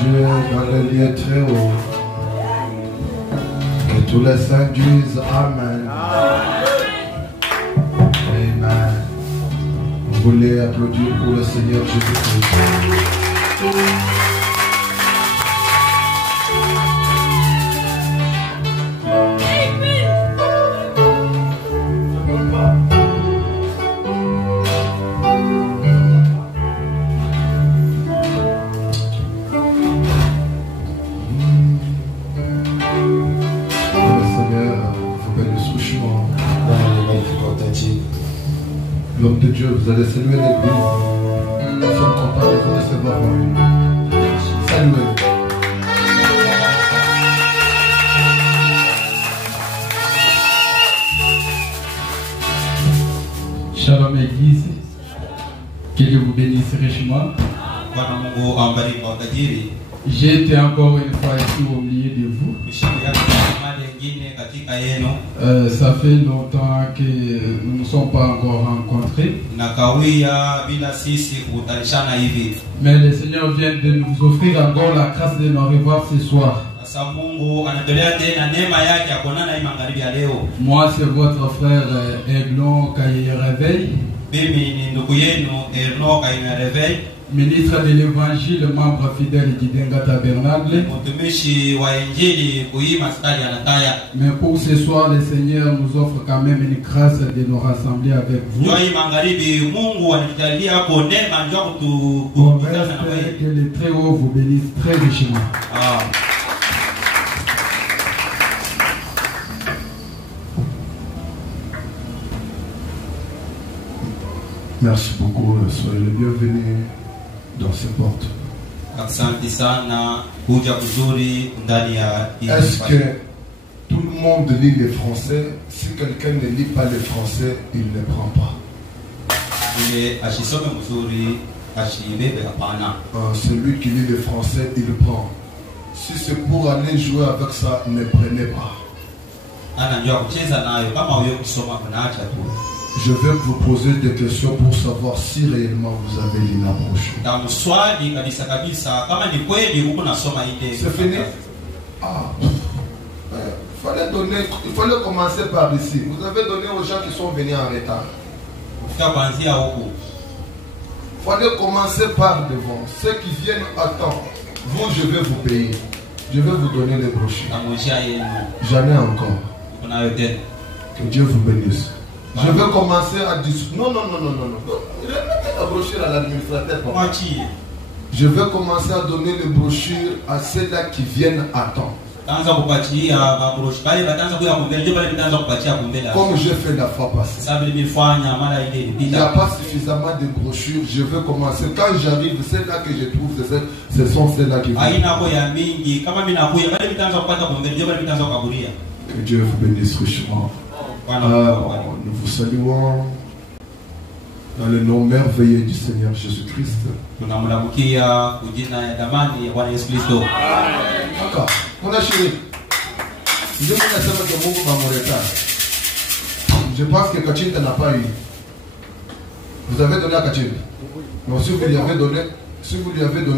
Dieu dans le lieu très haut. Que tous les saints disent Amen. Amen. Vous voulez applaudir pour le Seigneur Jésus-Christ. L'homme de Dieu, vous allez saluer l'église. Nous sommes contents de vous recevoir. Saluez. Shalom Église, que Dieu vous bénisse richement. J'ai été encore une fois ici au milieu de vous. Ça fait longtemps que nous ne nous sommes pas encore rencontrés. Mais le Seigneur vient de nous offrir encore la grâce de nous revoir ce soir. Moi, c'est votre frère Eglon Kaye Réveil, ministre de l'Évangile, membre fidèle du Denga Tabernacle. Mais pour ce soir, le Seigneur nous offre quand même une grâce de nous rassembler avec vous. On reste que le Très Haut vous bénisse très richement. Merci beaucoup. Soyez les bienvenus dans ces portes. Est-ce que tout le monde lit le français? Si quelqu'un ne lit pas le français, il ne prend pas. Celui qui lit le français, il prend. Si c'est pour aller jouer avec ça, ne prenez pas. Je vais vous poser des questions pour savoir si réellement vous avez lu la brochure. C'est fini? Il fallait commencer par ici. Vous avez donné aux gens qui sont venus en retard. Il fallait commencer par devant. Ceux qui viennent à temps, vous, je vais vous payer. Je vais vous donner les brochures. J'en ai encore. Que Dieu vous bénisse. Je vais commencer à discuter. Non. Remettez la brochure à l'administrateur. Je vais commencer à donner les brochures à ceux-là qui viennent à temps. Comme j'ai fait la fois passée. Il n'y a pas suffisamment de brochures. Je vais commencer. Quand j'arrive, celles-là que je trouve, ce sont celles-là qui viennent. Que Dieu vous bénisse richement. Nous vous saluons dans le nom merveilleux du Seigneur Jésus-Christ. D'accord. Mon chéri, je pense que Kachinta n'a pas eu. Vous avez donné à Kachinta? Non, si vous lui avez donné,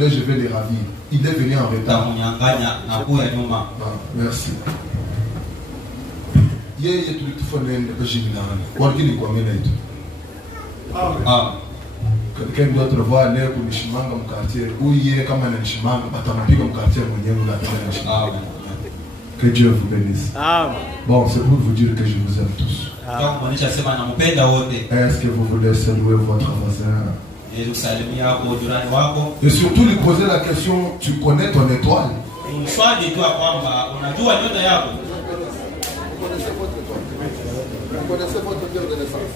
je vais les ravir. Il est venu en retard. Merci. Quelqu'un d'autre va aller pour Nishimanga au quartier, ou il est comme un Nishimanga, Batampiga au quartier, que Dieu vous bénisse. Bon, c'est pour vous dire que je vous aime tous. Est-ce que vous voulez saluer votre voisin? Et surtout lui poser la question, tu connais ton étoile? Vous connaissez votre cœur de naissance.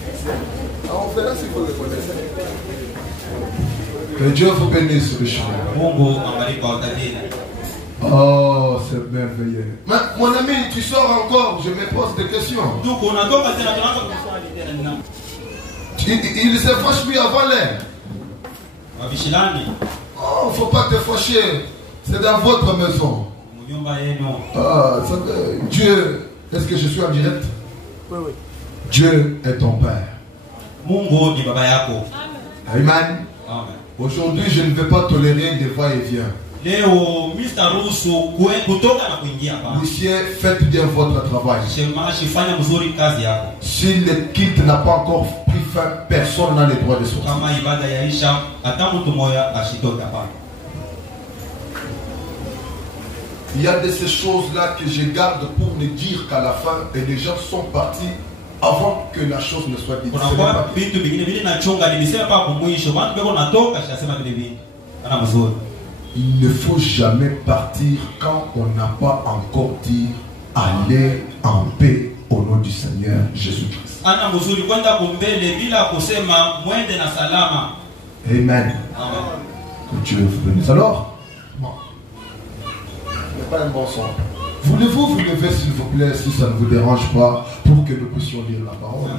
Alors on verra si vous le connaissez. Que Dieu vous bénisse richement. Oh, c'est merveilleux. Mais mon ami, tu sors encore, je me pose des questions. Il se fâche plus avant l'air. Oh, faut pas te fâcher. C'est dans votre maison. Dieu, est-ce que je suis en direct? Oui. Dieu est ton Père. Amen. Aujourd'hui, je ne vais pas tolérer des va-et-vient. Monsieur, faites bien votre travail. Si le culte n'a pas encore pris fin, personne n'a le droit de sortir. Il y a de ces choses-là que je garde pour ne dire qu'à la fin, et les gens sont partis avant que la chose ne soit dite. Il ne faut jamais partir quand on n'a pas encore dit allez en paix au nom du Seigneur Jésus-Christ. Amen. Que Dieu vous bénisse. Alors, pas un bon son. Voulez-vous vous lever s'il vous plaît, si ça ne vous dérange pas, pour que nous puissions lire la parole?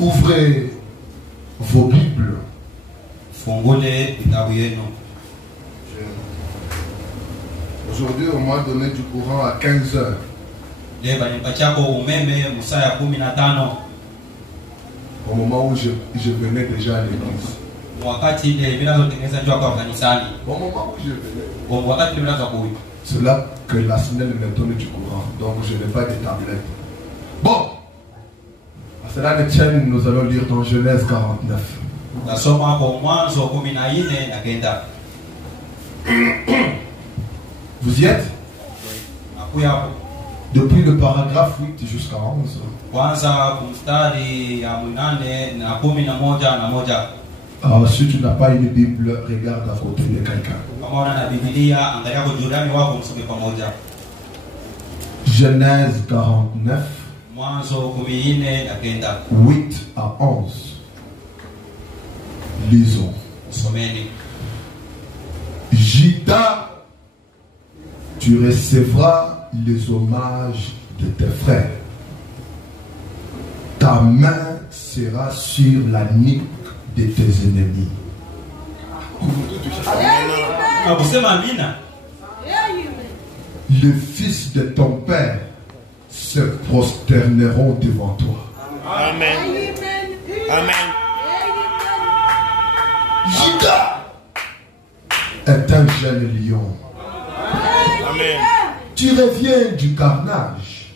Ouvrez vos Bibles. Aujourd'hui, on m'a donné du courant à 15 heures. Au moment où je venais déjà à l'église. Au moment où je venais. C'est là que la semaine me donne du courant. Donc je n'ai pas de tablette. Bon. À cela ne tienne, nous allons lire dans Genèse 49. Vous y êtes? Depuis le paragraphe 8 jusqu'à 11. Alors, si tu n'as pas une Bible, regarde à côté de quelqu'un. Genèse 49, 8 à 11. Lisons. Juda, tu recevras les hommages de tes frères. Ta main sera sur la nuque de tes ennemis. Les fils de ton père se prosterneront devant toi. Amen. Amen. Juda est un jeune lion. Amen. Tu reviens du carnage,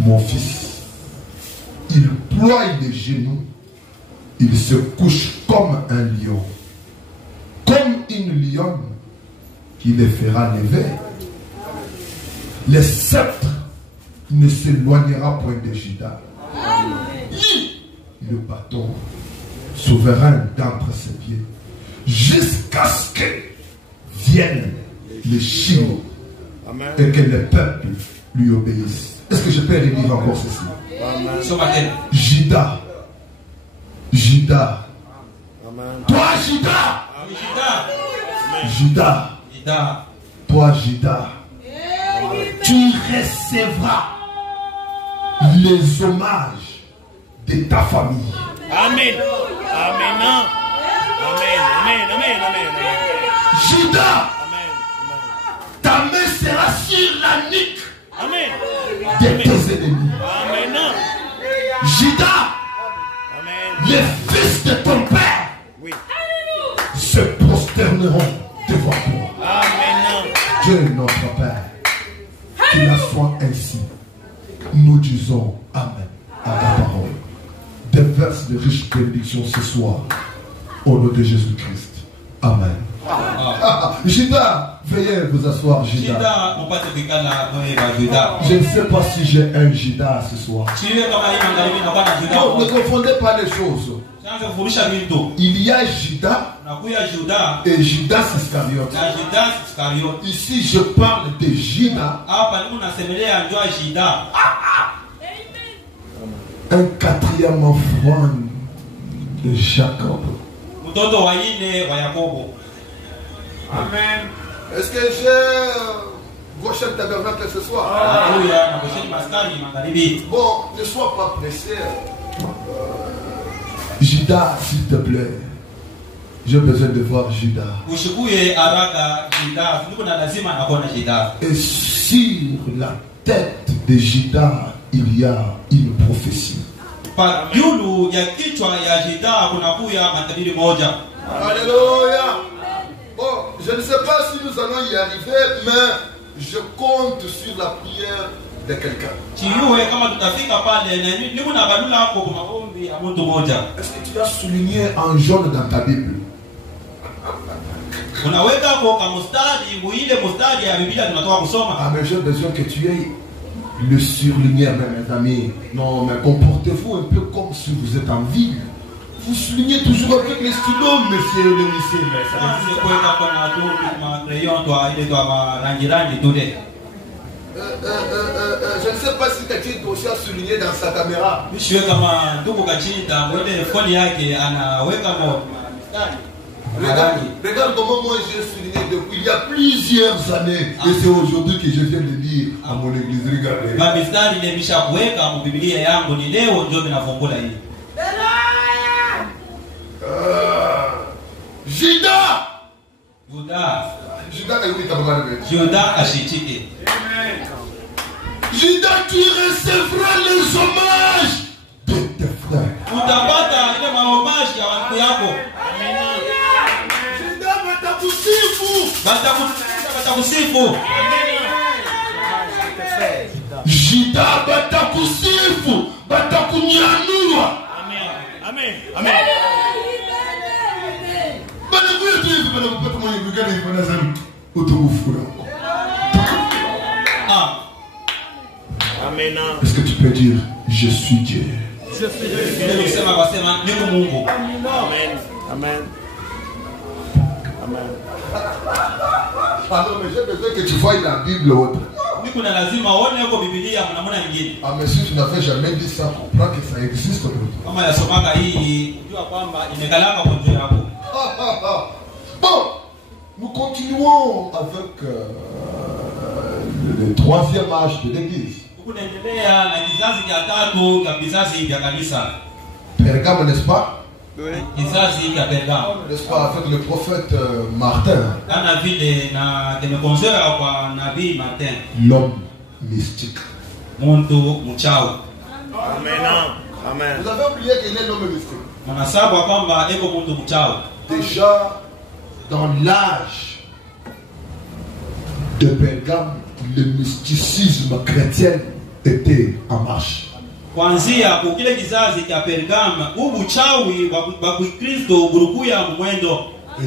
mon fils. Il ploie les genoux. Il se couche comme un lion, comme une lionne qui les fera lever. Le sceptre ne s'éloignera point de Juda. Le bâton souverain d'entre ses pieds, jusqu'à ce que vienne le Shiloh et que le peuple lui obéisse. Est-ce que je peux relire encore ceci? Juda. Juda. Toi, Juda. Juda. Toi, Juda. Tu recevras les hommages de ta famille. Amen. Amen. Amen. Amen. Amen. Amen. Juda. Ta main sera sur la nuque de tes ennemis. Amen. Juda. Les fils de ton père se prosterneront devant toi. Amen. Dieu est notre Père. Qu'il en soit ainsi. Nous disons Amen à ta parole. Déverse de riches bénédictions ce soir. Au nom de Jésus-Christ. Amen. Juda, veuillez vous asseoir, Juda. Je ne sais pas si j'ai un Juda ce soir. Non, ne confondez pas les choses. Il y a Juda et Judas Iscariote. Ici, je parle de Juda. Un quatrième enfant de Jacob. Amen. Est-ce que j'ai Goshen Tabernacle ce soir? Bon, ne sois pas pressé. Juda, s'il te plaît. J'ai besoin de voir Juda. Et sur la tête de Juda, il y a une prophétie. Alléluia. Bon, je ne sais pas si nous allons y arriver, mais je compte sur la prière de quelqu'un. Est-ce que tu as souligné en jaune dans ta Bible? Ah, mais j'ai besoin que tu aies le surligner, mes amis. Non, mais comportez-vous un peu comme si vous êtes en ville. Vous soulignez toujours avec les stylos, monsieur le lycée. Je ne sais pas si quelqu'un aussi a souligné dans sa caméra. Regarde comment moi j'ai souligné depuis il y a plusieurs années. Et c'est aujourd'hui que je viens de lire à mon église. Regardez. Judas Ashitite. Judas, tu recevras les hommages de tes frères. Judas batakusifu, batakunyanua. Amen. Amen. Est-ce que tu peux dire je suis Dieu? Amen. Amen. Amen. Alors, mais j'ai besoin que tu voies la Bible autre. Ah, mais si tu n'avais jamais dit ça, comprends que ça existe pour toi. Bon, nous continuons avec le troisième âge de l'église. Pergame, n'est-ce pas? Oui. N'est-ce pas, avec le prophète Martin? L'homme mystique. Amen. Vous avez oublié qu'il est l'homme mystique. Déjà, dans l'âge de Pergame, le mysticisme chrétien était en marche. Et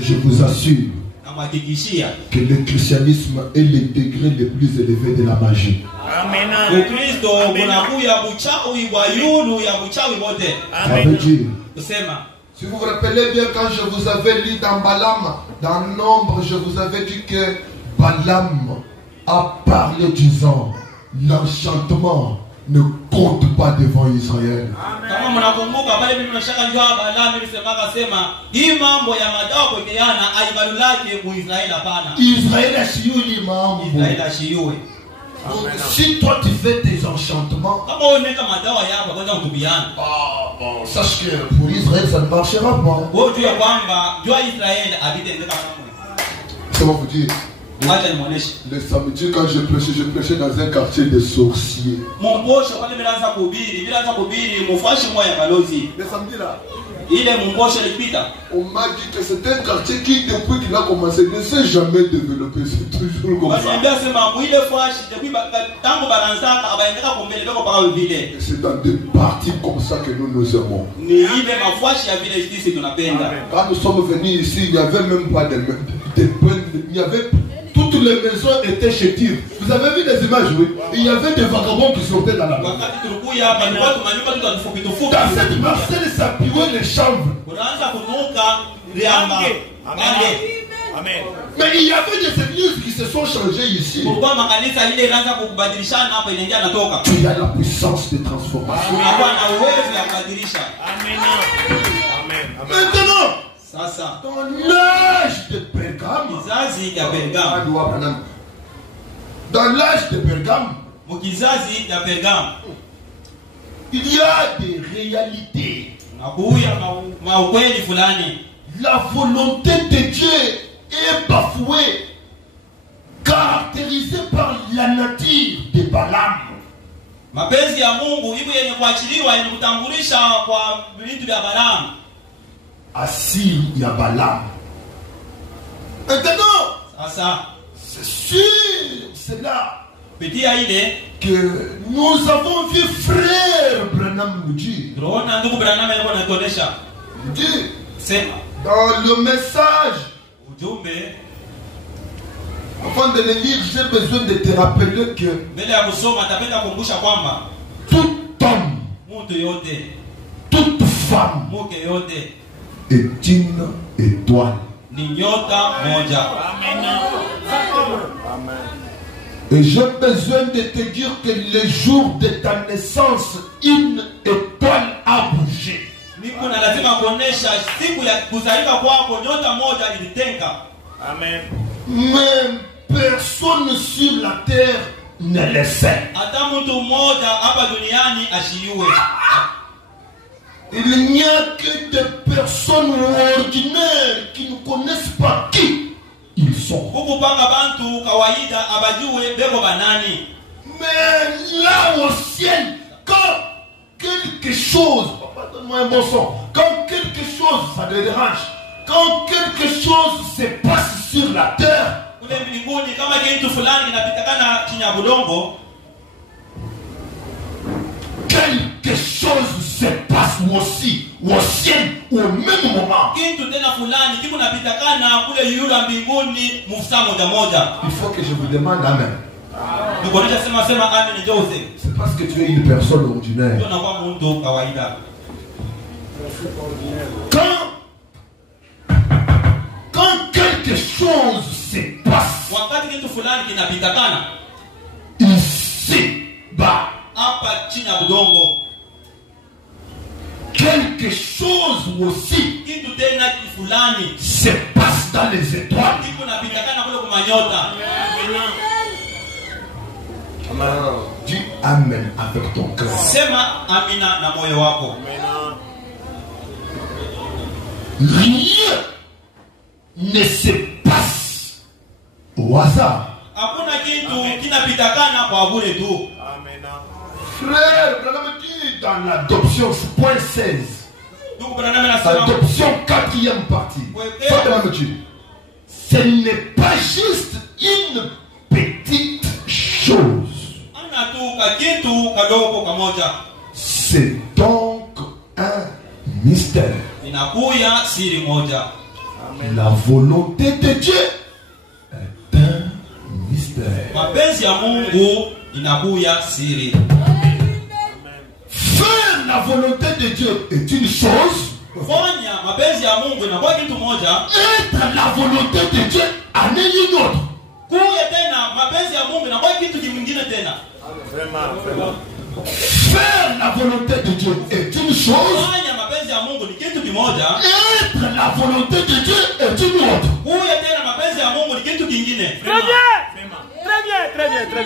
je vous assure que le christianisme est le degré le plus élevé de la magie. Amen. Ça veut dire, si vous vous rappelez bien, quand je vous avais lu dans Balaam, dans Nombre, je vous avais dit que Balaam a parlé disant l'enchantement ne compte pas devant Israël. Israël a chié. Si toi tu fais tes enchantements, sache que pour Israël ça ne marchera pas. C'est bon vous dire. Le samedi quand je prêchais dans un quartier de sorciers. Le samedi là, on m'a dit que c'est un quartier qui depuis qu'il a commencé ne s'est jamais développé. C'est toujours comme ça. Et c'est dans des parties comme ça que nous nous aimons. Quand nous sommes venus ici, il n'y avait même pas de il y avait toutes les maisons étaient chétives. Vous avez vu les images, oui? Il y avait des vagabonds qui sortaient dans la maison. Dans cette parcelle s'appuyaient les chambres. Amen. Mais il y avait des églises qui se sont changées ici. Tu as la puissance de transformation. Amen. Maintenant, dans l'âge de Pergame, dans l'âge de Pergame, il y a des réalités. La volonté de Dieu est bafouée, caractérisée par la nature de Balaam. assis, il y a Balaam. Maintenant, c'est sûr, c'est là que nous avons vu frère Branham nous dire. Il dit, dans le message, avant de le lire, j'ai besoin de te rappeler que tout homme, toute femme est une étoile. Et j'ai besoin de te dire que le jour de ta naissance, une étoile a bougé. Amen. Mais personne sur la terre ne le sait. Il n'y a que des personnes ordinaires qui ne connaissent pas qui ils sont. Mais là au ciel, quand quelque chose, quand quelque chose, ça te dérange, quand quelque chose se passe sur la terre, quelque chose se passe aussi au ciel au même moment. Il faut que je vous demande Amen. C'est parce que tu es une personne ordinaire. Quand quelque chose se passe ici bas, quelque chose aussi se passe dans les étoiles. Dis Amen avec ton cœur. Rien ne se passe au hasard. Frère, dans l'adoption, point 16. L'adoption, 4e partie. Ce n'est pas juste une petite chose. C'est donc un mystère. La volonté de Dieu est un mystère. Faire la volonté de Dieu est une chose. Être la volonté de Dieu en est une autre. Faire la volonté de Dieu est une chose. Être la volonté de Dieu est une autre. Très bien.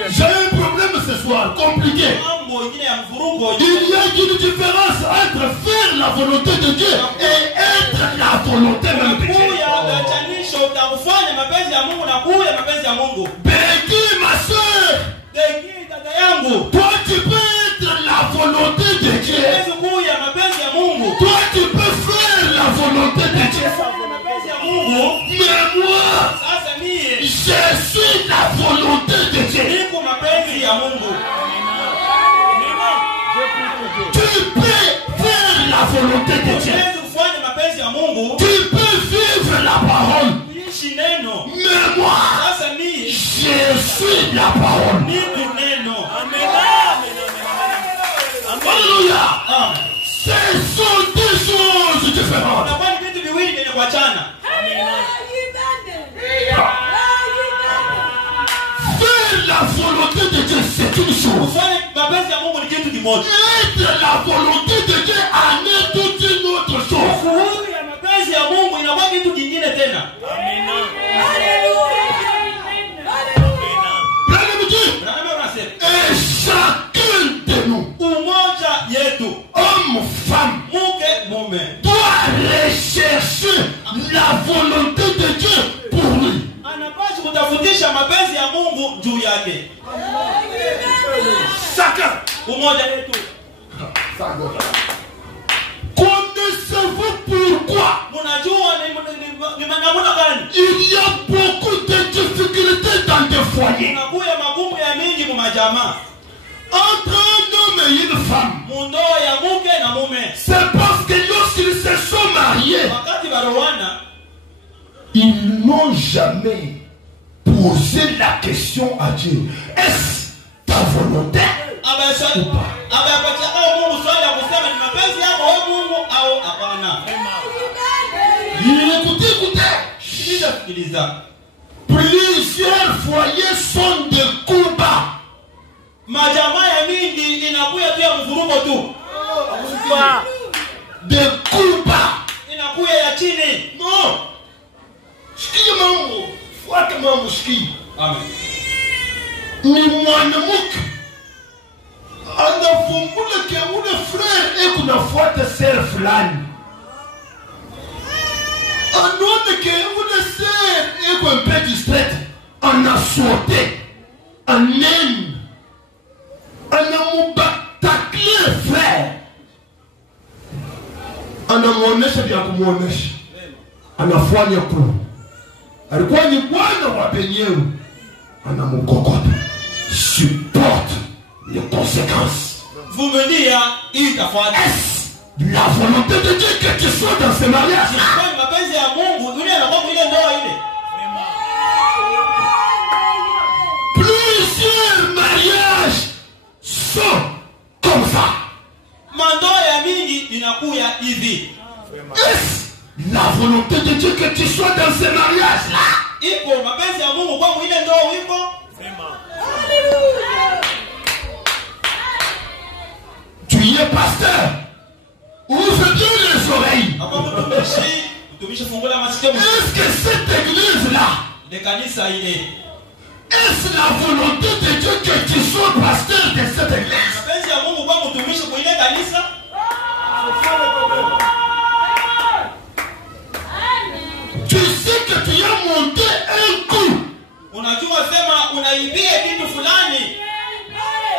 J'ai un problème ce soir, compliqué. Il y a une différence entre faire la volonté de Dieu et être la volonté même de Dieu. Béni, ma soeur. Toi tu peux être la volonté de Dieu. Toi tu peux faire la volonté de Dieu. Mais moi, je suis la volonté de Dieu. Tu peux faire la volonté de Dieu. Tu peux vivre la parole. Mais moi, je suis la parole. Alléluia. Ce sont deux choses différentes. Faire la volonté de Dieu, c'est une chose. Être la volonté de Dieu en est toute une autre chose. Et chacun de nous, homme, femme, doit rechercher la volonté de Dieu pour lui. Chacun. Connaissez-vous pourquoi il y a beaucoup de difficultés dans des foyers. Entre un homme et une femme. C'est parce que lorsqu'ils se sont mariés, ils n'ont jamais posé la question à Dieu. Est-ce ta volonté ou pas? Écoutez. Plusieurs foyers sont des coups bas. Des coups bas. Non. Amen. Ni mwanamke anavumbula ke ule frère ekunafuata sœur fulani. Anone ke ule sœur eko un peu distraite, anasauté, anem, anamubatakle frère, anamuonesha vya kumuonesha, anafanya kuu. Alikuwa ni bwana wa penyewe, anamukokota. Supporte les conséquences. Vous me dites, il t'a fait. Est-ce la volonté de Dieu que tu sois dans ce mariage? Plusieurs mariages sont comme ça. Est-ce la volonté de Dieu que tu sois dans ce mariage-là? Tu y es pasteur. Ouvre bien les oreilles. Est-ce que cette église-là, est-ce la volonté de Dieu que tu sois pasteur de cette église? Tu sais que tu as monté un coup.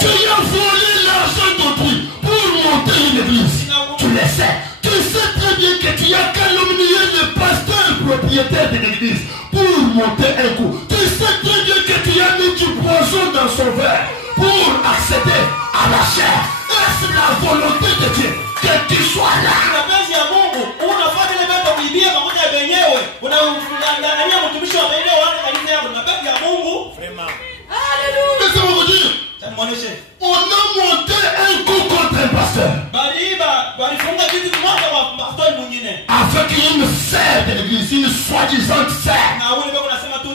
Tu as volé l'argent d'autrui pour monter une église. Tu le sais. Tu sais très bien que tu as calomnié le pasteur propriétaire de l'église pour monter un coup. Tu sais très bien que tu as mis du poison dans son verre pour accéder à la chair. Est-ce la volonté de Dieu que tu sois là? Laissez-moi vous dire, on a monté un coup contre un pasteur avec une sœur de l'église, une soi-disant sœur,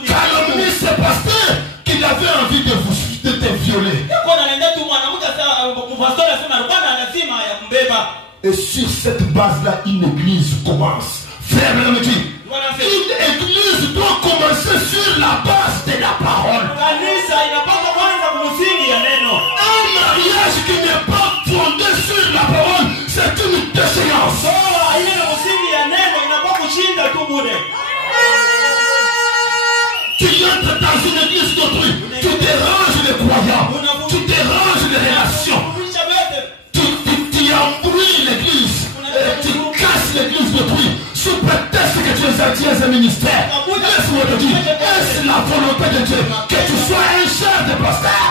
calomnie ce pasteur qu'il avait envie de te violer. Et sur cette base-là, une église commence. Frère, mesdames et messieurs, une église doit commencer sur la base de la parole. Un mariage qui n'est pas fondé sur la parole, c'est une déchéance. Tu entres dans une église d'autrui, tu déranges les croyants, tu déranges les relations, tu embrouilles l'église, tu casses l'église d'autrui sous prétexte que tu es un ministère. Laisse-moi te dire, est-ce la volonté de Dieu que tu sois un chef de pasteur?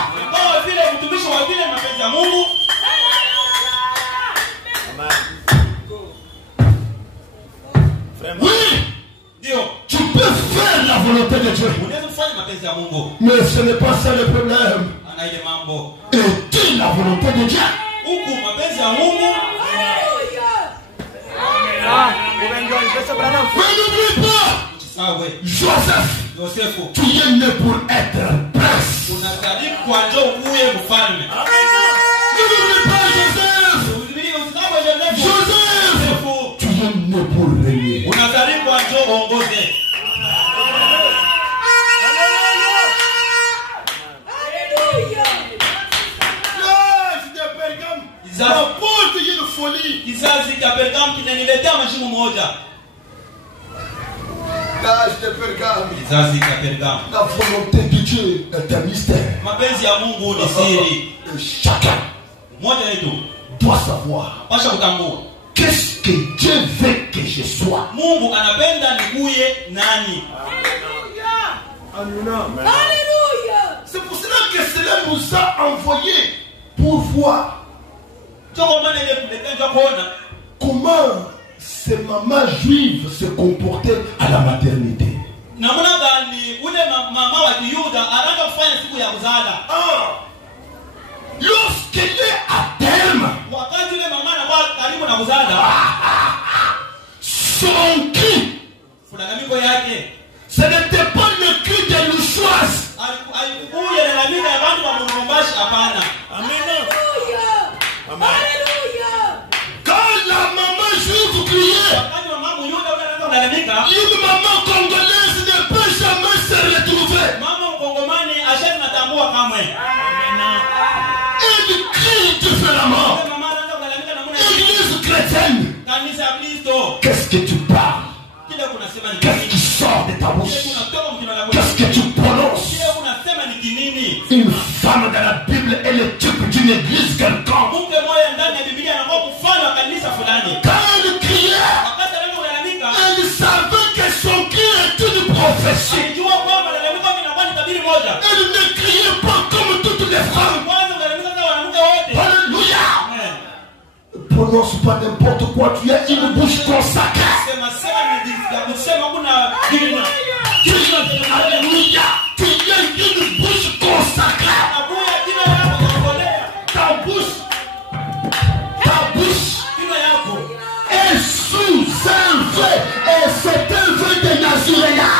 Oui, tu peux faire la volonté de Dieu, mais ce n'est pas ça le problème. Est-il la volonté de Dieu? Mais n'oublie pas, Joseph, tu es né pour être prince. Ne n'oublie pas Joseph, tu es né pour régner. Kizazi cha Pergam kinaniletea mashimo moja. Kizazi cha Pergam. La volonté de Dieu est un mystère. Mapenzi ya Mungu ni siri. Chacun mmoja wetu doit savoir pasha kutambua Qu'est-ce que Dieu veut que je sois? Mungu anapenda nikuye nani? Alléluia. C'est pour cela que cela nous a envoyé pour voir comment ces mamans juives se comportaient à la maternité. Lorsqu'elle est à terme, son cri, ce n'était pas le cri de louchoise. Quand la maman juive criait, une maman congolaise ne peut jamais se retrouver. Elle crie différemment. Église chrétienne, qu'est-ce que tu parles? Qu'est-ce qui sort de ta bouche? Qu'est-ce que tu prononces? Une femme dans la Bible est le type d'une église quelconque. Quand elle criait, elle savait que son cri est une prophétie. Elle ne criait pas comme toutes les femmes. Alléluia. Ne prononce pas n'importe quoi, tu as une bouche consacrée. Alléluia. Tu as une bouche consacrée. Ta bouche est sous un vœu. Et c'est un vœu de Naziréa.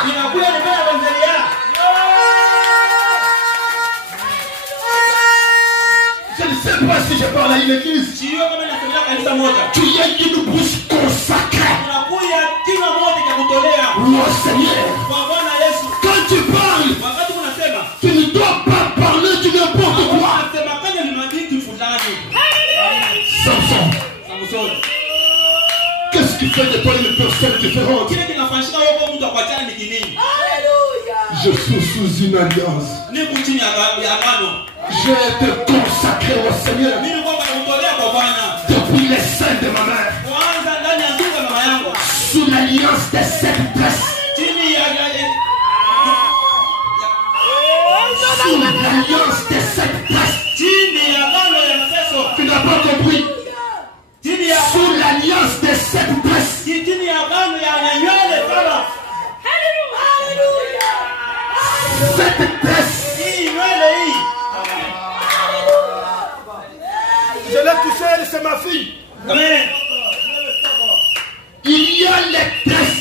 Je ne sais pas si je parle à une église. Tu as une bouche consacrée. Mon Seigneur, quand tu parles, tu ne dois pas parler de n'importe quoi. Samson, qu'est-ce qui fait de toi une personne différente? Je suis sous une alliance. Je te consacré au Seigneur depuis les seins de ma mère. Sous l'alliance de cette presse. Sous l'alliance de cette presse. Tu n'as pas compris. Sous l'alliance de cette presse. Cette presse. Je l'ai touché, c'est ma fille. Amen. Il y a les tresses.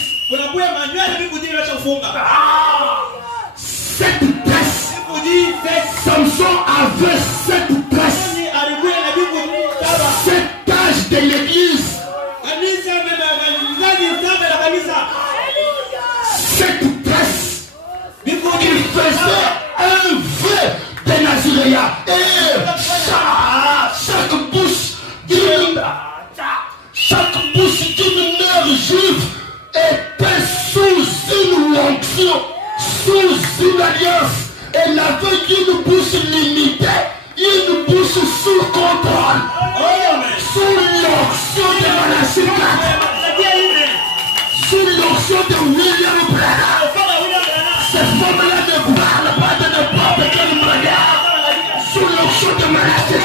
Cette tresse. Samson avait cette tresse. Cette tâche de l'église. Cette tresse. Il faisait un vœu de Naziréa. Et chaque bouche d'une mère juive était sous une onction, sous une alliance. Elle avait une bouche limitée, une bouche sous contrôle, sous l'onction de Manasseh, sous l'onction de William Branham. Ces femmes-là ne parlent pas de n'importe quelle manière. Sous l'onction de Manasseh,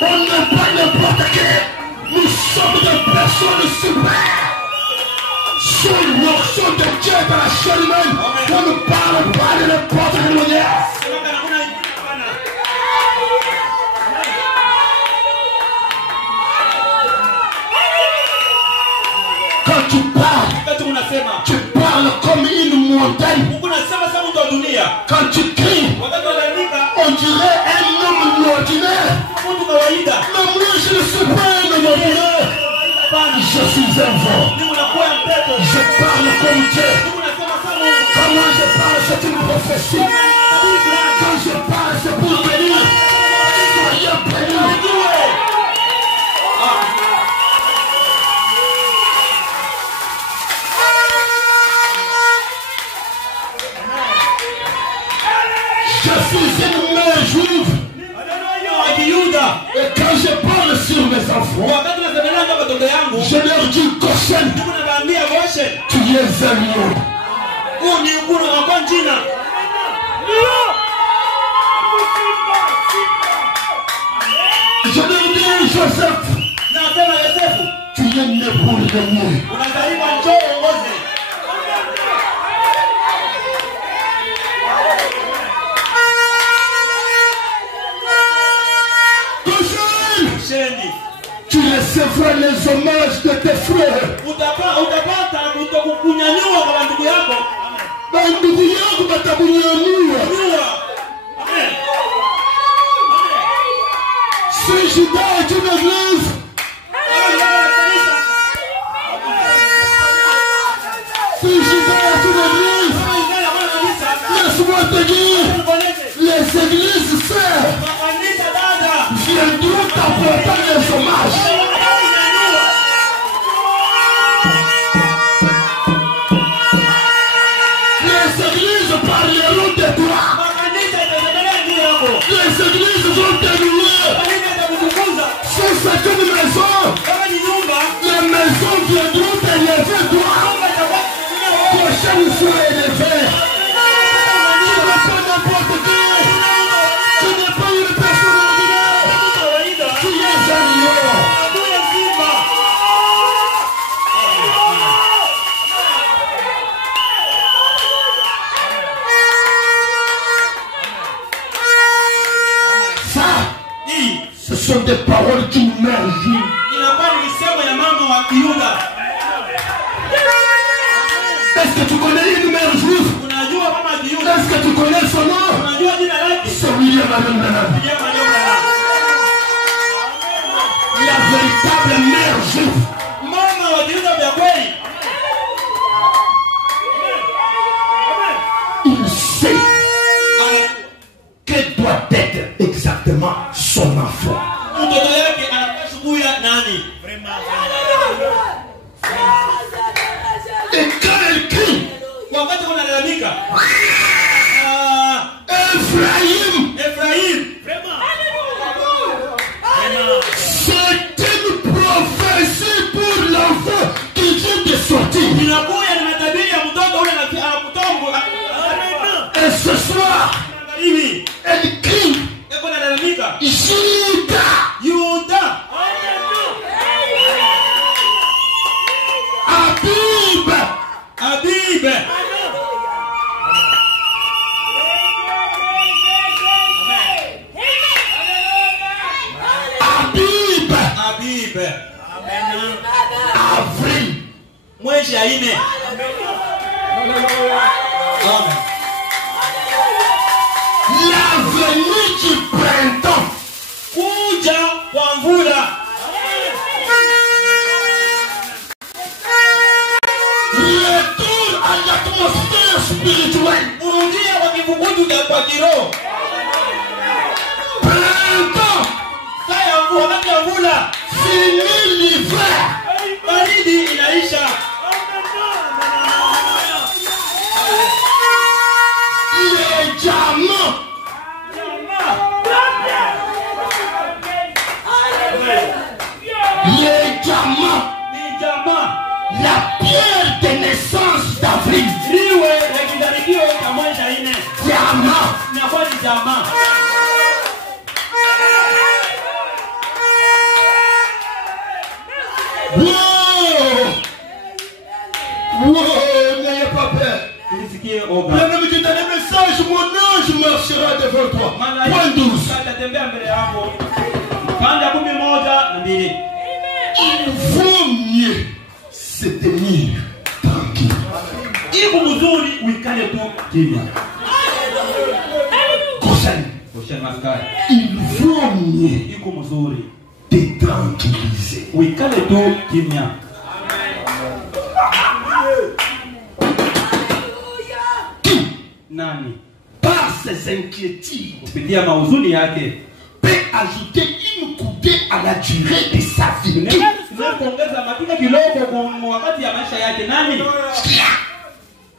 on n'est pas n'importe quel. Nous sommes des personnes suprêmes. Sous l'onction de Dieu dans la chair humaine, on ne parle pas de n'importe quelle manière. Quand tu parles comme une montagne. Quand tu cries, on dirait un homme ordinaire. Mais moi je ne suis pas un homme ordinaire. Je suis un vent. Je parle comme Dieu. Comment je parle, c'est une prophétie. Quand je parle, c'est pour bénir. Soyez bénis. Je suis une mère juive. Et quand je parle sur mes enfants, je leur dis Goshen, tu es un lion. Je leur dis Joseph, tu es né pour régner. Tu recevras les hommages de tes frères. Si Juda est une église, laisse-moi te dire, les églises sœurs viendront t'apporter les hommages. Les églises parleront de toi. Les églises vont te louer. Si c'est une maison, les maisons viendront t'élever toi. Prochaine soit élevé. Tu n'es pas n'importe qui. Tu n'es pas une personne ordinaire. Tu es un lion. Ça, ce sont des paroles qui m'émergent. Est-ce que tu connais une mère juive? Est-ce que tu connais son nom? C'est William Branham. La véritable mère juive. Il sait quel doit être exactement son enfant. Et quand elle crie, Ephraïm, c'est une prophétie pour l'enfant qui vient de sortir. Et ce soir, elle crie, Juda, Habib. Avril. Mwezi ya 4. Amen. La venue du printemps. Kuja kwa mvula. Retour à l'atmosphère spirituelle. Urudie kwa kivugutu kwa kiroho. Printemps. Saya wakati wa mvula. Fini l'hiver. Baridi inaisha. Les diamants. La pierre de naissance d'Avril. Diamant. Wow, n'ayez pas peur. Bien aimé, tu as des messages, mon ange marchera devant toi. Point 12. Il vaut mieux se tenir tranquille. Il vaut mieux te tranquilliser. Nani par ses inquiétudes peut ajouter une coupée à la durée de sa vie.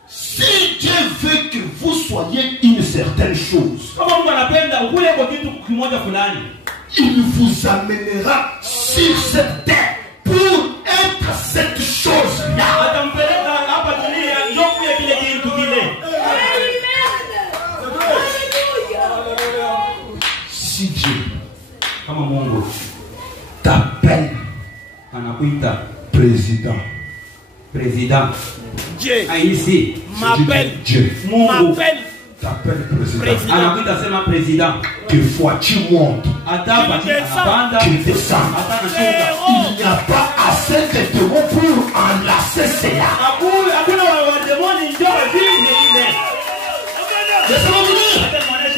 Si Dieu veut que vous soyez une certaine chose, il vous amènera sur cette terre pour être cette chose-là. Si Dieu t'appelle président, Dieu m'appelle, Dieu m'appelle, t'appelle président. Quelquefois tu montes, tu descends. Il n'y a pas assez de démons pour enlacer cela.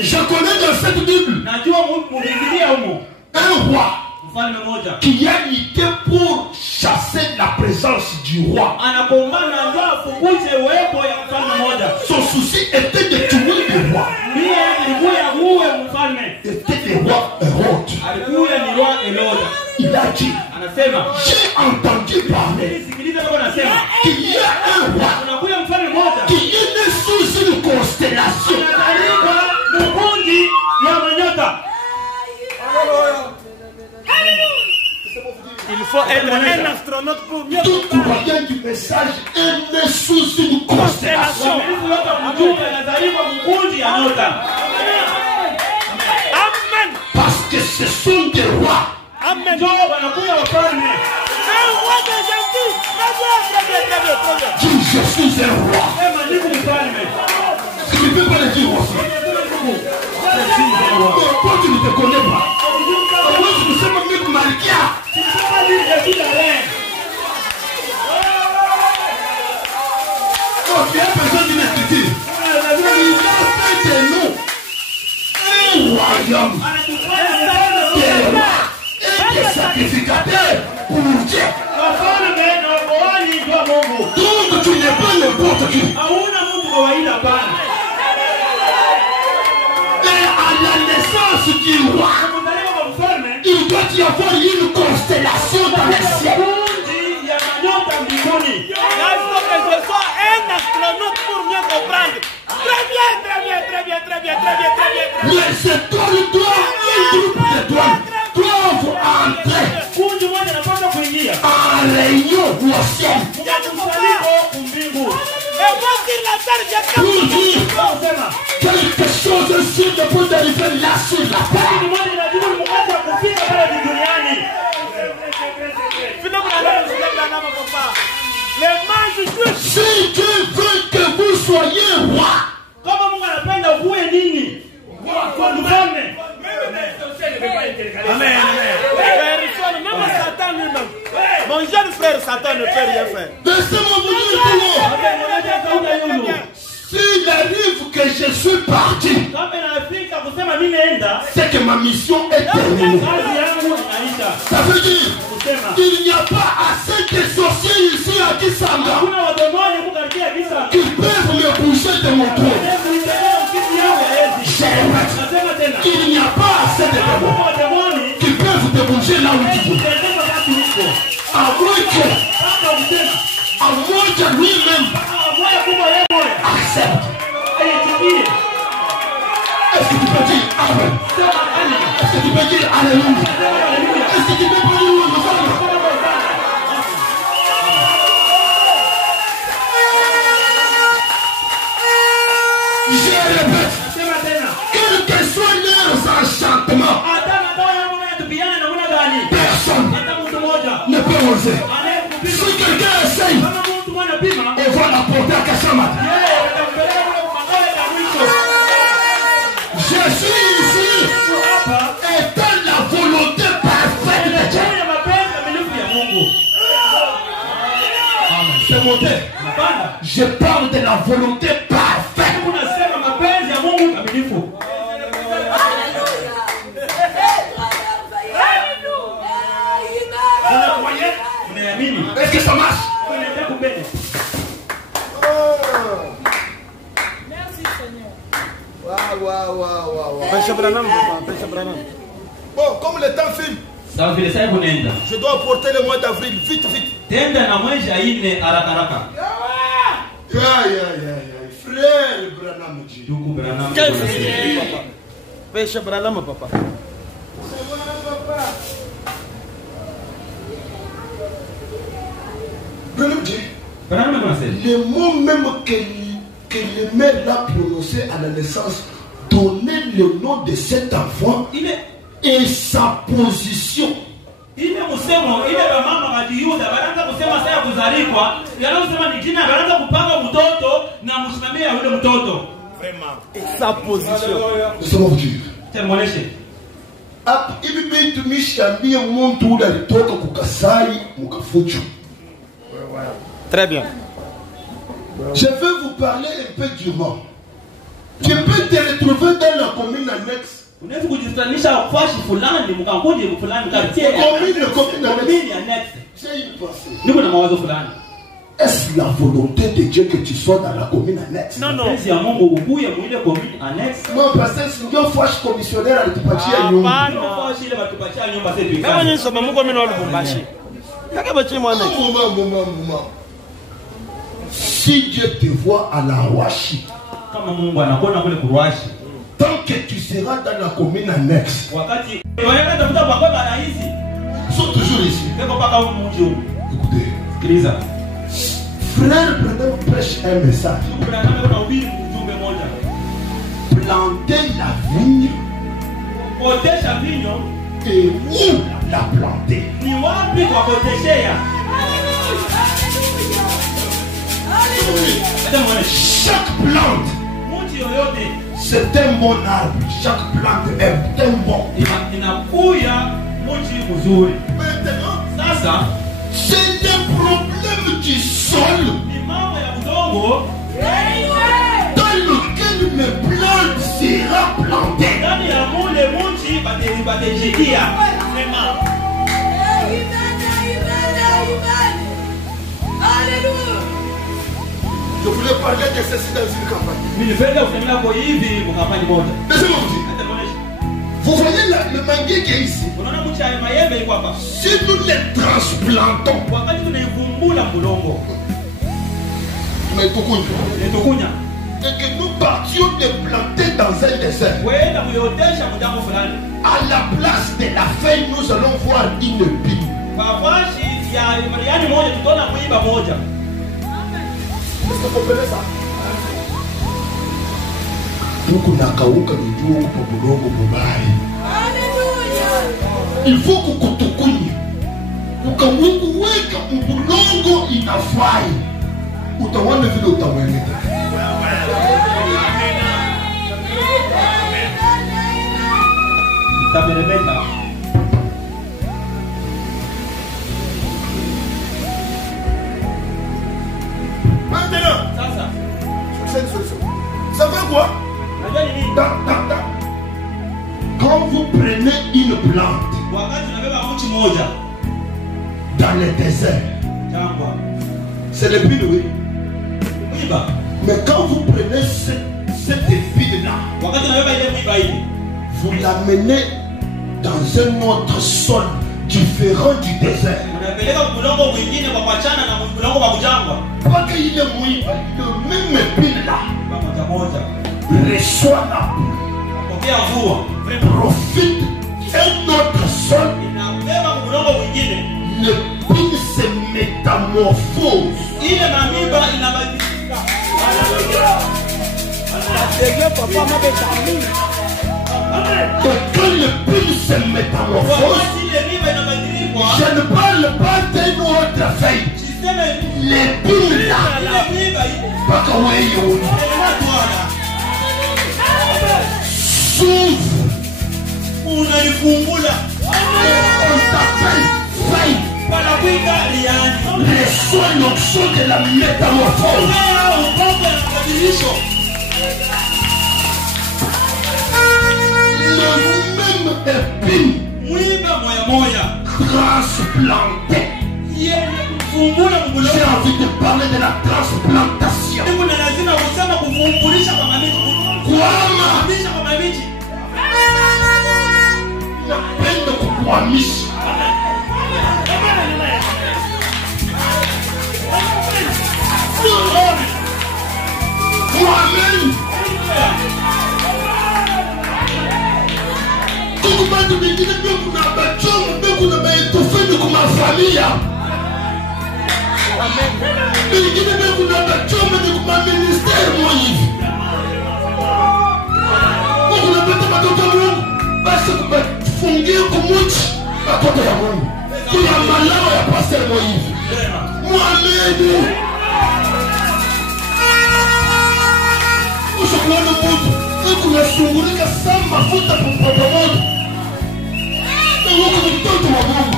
Je connais dans cette Bible un roi qui a lutté pour chasser la présence du roi. Son souci était de tuer le roi. C'était le roi Hérode. Il a dit, j'ai entendu parler qu'il y a un roi qui est né sous une constellation. Il faut être un astronaute pour mieux tout croyant du message est né sous une constellation. Amen. Parce que ce sont des rois. Amen. Un roi de gentil. Très bien. Dis, je suis un roi. Tu ne peux pas le dire aussi. Toi, tu ne te connais pas. Moi, je me suis même Malkia. Oh, tu as besoin d'une écriture. Il a fait des noms. Un royaume. Des rois et des sacrificateurs pour Dieu. Donc tu n'es pas n'importe qui. Et à la naissance du roi, il doit y avoir une constellation dans les cieux. Il faut que je sois un astronaute pour mieux comprendre. Très bien. Les étoiles doivent, un groupe d'étoiles doivent entrer en réunion au ciel. Pour dire quelque chose sur le point d'arriver là sur la terre. Si Dieu veut que vous soyez roi, Amen. Même Satan lui-même. Mon jeune frère Satan ne peut rien faire. laissez-moi vous dire s'il arrive que je suis parti, c'est que ma mission est terminée. Ça veut dire qu'il n'y a pas assez de sorciers ici à Kisanga qui peuvent me bouger de mon trône. Il n'y a pas assez de démons qui peuvent te bouger là où tu veux. À moins que lui-même accepte. Est-ce que tu peux dire Amen? Est-ce que tu peux dire Alléluia? Est-ce que tu peux dire je répète, quels que soient leurs enchantements, personne ne peut oser. Si quelqu'un essaye, on va l'apporter à Kassamat. Je suis ici étant la volonté parfaite de Dieu. C'est mon thème. Je parle de la volonté parfaite. Est-ce que ça marche? Merci Seigneur. Bon, comme le temps file, je dois apporter le mois d'avril, vite. Frère Branham dit. Quel frère, papa? Pêche Branham, papa. Le mot même que le mère l'a prononcé à la naissance, donner le nom de cet enfant et sa position. Sa position. C'est mon Dieu. Très bien. Je vais vous parler un peu du mot. Tu peux te retrouver dans la commune annexe. Commune annexe. J'ai une pensée. Est-ce la volonté de Dieu que tu sois dans la commune annexe? Non, non. Non, parce que si Dieu fâche commissionnaire à l'Étupatia, si Dieu te voit à la Washi, tant que tu seras dans la commune annexe, ils sont toujours ici. Écoutez, frère, prenez prêche un message. Planter la vigne et où la planter. Chaque plante, c'est un bon arbre. Chaque plante est un bon. Maintenant, c'est le problème du sol dans lequel mes plantes sera plantée. Je voulais parler de ceci dans une campagne. Vous voyez là, le manguier qui est ici. Si nous les transplantons, mais et que nous partions de planter dans un désert, à la place de la feuille, nous allons voir une épine. Est-ce que vous comprenez ça? Il faut que kutukunye ukaweka mbulongo inafai utaona vile utamweleta. Maintenant, c'est une solution. Ça fait quoi? Quand vous prenez une plante dans le désert, c'est l'épine, oui. Mais quand vous prenez cette épine-là, vous l'amenez dans un autre sol différent du désert. Pas qu'il est mouillé, le même épine-là reçoit la boue, profite un autre sol, l'épine se métamorphose. Et quand l'épine se métamorphose, je ne parle pas d'une autre feuille. L'épine là, pas comme s'ouvre. On t'appelle feuille. Reçoit l'onction de la métamorphose. Le même épine transplanté. J'ai envie de parler de la transplantation. La peine de kukwamisha. Amen. Kuna bantu bengine beku na bachomu beku na baetofeni kuma familia. Bengine kuna bachoma ni kuma ministère moi hivi. Kuna bata batoto Mungu basi kufungia kumuchi batoto ya Mungu. Kuna malao ya pasteur moi hivi. Mohamed. Usikwenda mtu kunasungulika sana mafuta kwa pamoja. Na wako mtoto wa Mungu.